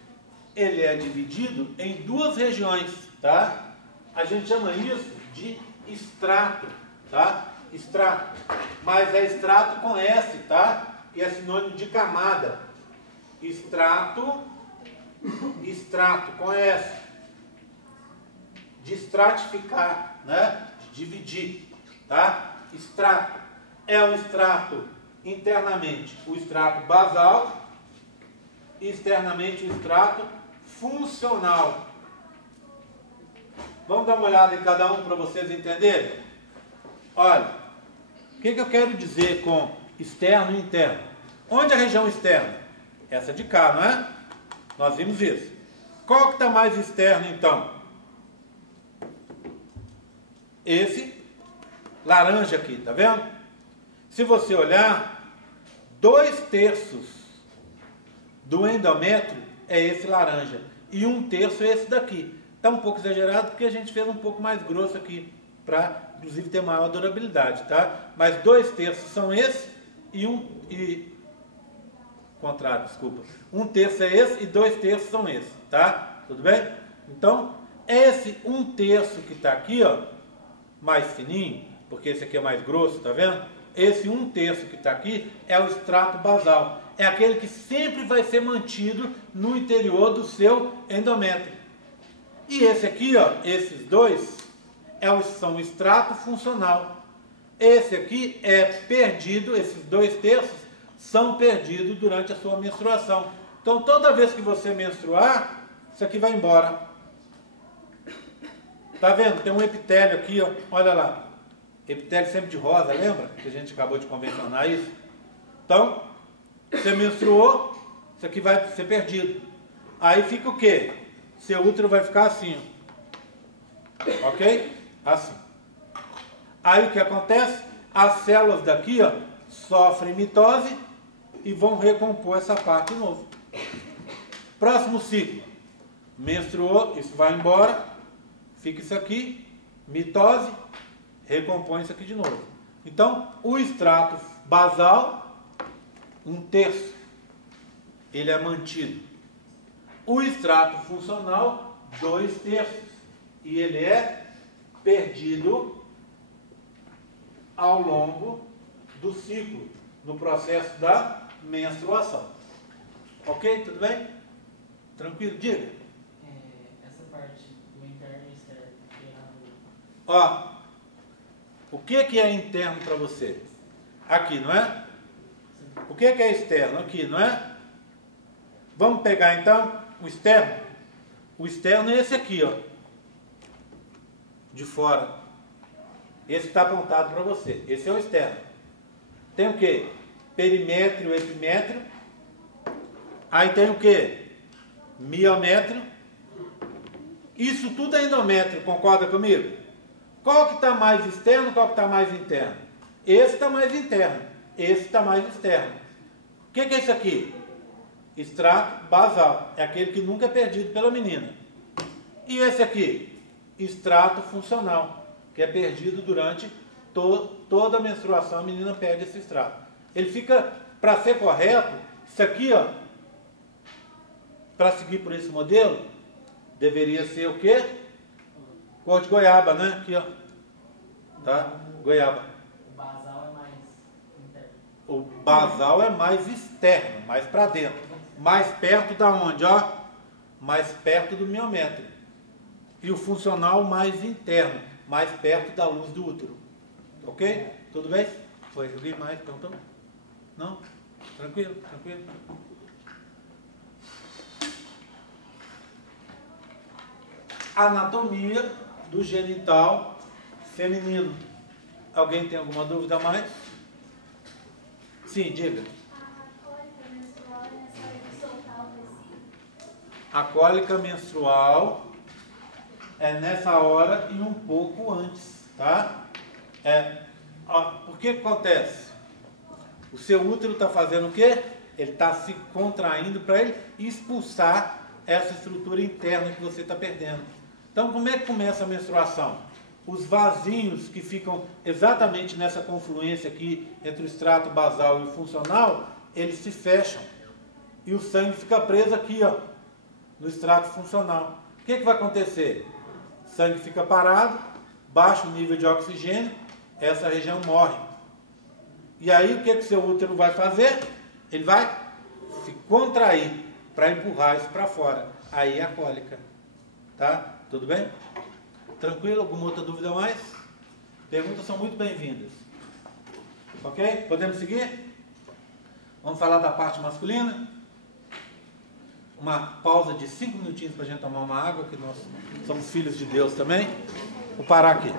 ele é dividido em duas regiões, tá? A gente chama isso de estrato, tá? Estrato. Mas é estrato com S, tá? E é sinônimo de camada. Estrato com S. De estratificar, né? De dividir, tá? Estrato. É um estrato internamente o estrato basal, externamente o estrato funcional. Vamos dar uma olhada em cada um para vocês entenderem? Olha, o que eu quero dizer com externo e interno? Onde é a região externa? Essa de cá, não é? Nós vimos isso. Qual que está mais externo, então? Esse laranja aqui, tá vendo? Se você olhar, 2/3 do endométrio é esse laranja. E 1/3 é esse daqui. Está um pouco exagerado porque a gente fez um pouco mais grosso aqui, para inclusive ter maior durabilidade, tá? Mas 2/3 são esse contrário, desculpa. 1/3 é esse e 2/3 são esse, tá? Tudo bem? Então, esse 1/3 que está aqui, ó, mais fininho, porque esse aqui é mais grosso, tá vendo? Esse 1/3 que está aqui é o estrato basal. É aquele que sempre vai ser mantido no interior do seu endométrio. E esse aqui, ó, esses dois, são o estrato funcional. Esse aqui é perdido, esses 2/3 são perdidos durante a sua menstruação. Então, toda vez que você menstruar, isso aqui vai embora. Tá vendo? Tem um epitélio aqui, ó, olha lá. Epitélio sempre de rosa, lembra? Que a gente acabou de convencionar isso. Então, você menstruou, isso aqui vai ser perdido. Aí fica o quê? Seu útero vai ficar assim, ó. Ok? Assim. Aí o que acontece? As células daqui, ó, sofrem mitose e vão recompor essa parte de novo. Próximo ciclo. Menstruou, isso vai embora. Fica isso aqui, mitose, recompõe isso aqui de novo. Então, o extrato basal, 1/3, ele é mantido. O extrato funcional, 2/3, e ele é perdido ao longo do ciclo, no processo da menstruação. Ok? Tudo bem? Tranquilo? Diga. Essa parte do interno e externo, Ó, o que é interno para você? Aqui, não é? O que é externo? Aqui, não é? Vamos pegar então o externo. O externo é esse aqui, ó. De fora. Esse está apontado para você. Esse é o externo. Tem o que? Perimétrio, epimétrio. Aí tem o que? Miométrio. Isso tudo é endométrio, concorda comigo? Qual que está mais externo, qual que está mais interno? Esse está mais interno, esse está mais externo. O que é isso aqui? Extrato basal. É aquele que nunca é perdido pela menina. E esse aqui? Extrato funcional, que é perdido durante toda a menstruação, a menina perde esse extrato. Ele fica, para ser correto, isso aqui, ó, para seguir por esse modelo, deveria ser o quê? Cor de goiaba, né? Aqui, ó. Tá? Goiaba. O basal é mais interno. O basal é mais externo, mais para dentro. Mais perto da onde, ó? Mais perto do miométrio. E o funcional mais interno, mais perto da luz do útero. Ok? Tudo bem? Foi? Alguém mais perguntou? Não? Tranquilo? Tranquilo? Anatomia do genital feminino. Alguém tem alguma dúvida a mais? Sim, diga. A cólica menstrual é nessa hora e um pouco antes, tá? O que acontece? O seu útero está fazendo o quê? Ele está se contraindo para ele expulsar essa estrutura interna que você está perdendo. Então, como é que começa a menstruação? Os vasinhos que ficam exatamente nessa confluência aqui entre o extrato basal e o funcional, eles se fecham. E o sangue fica preso aqui, ó, no extrato funcional. O que vai acontecer? O sangue fica parado, baixa o nível de oxigênio, essa região morre. E aí o que o seu útero vai fazer? Ele vai se contrair para empurrar isso para fora. Aí é a cólica. Tá? Tudo bem? Tranquilo? Alguma outra dúvida a mais? Perguntas são muito bem-vindas. Ok? Podemos seguir? Vamos falar da parte masculina? Uma pausa de 5 minutinhos para a gente tomar uma água, que nós somos filhos de Deus também. Vou parar aqui.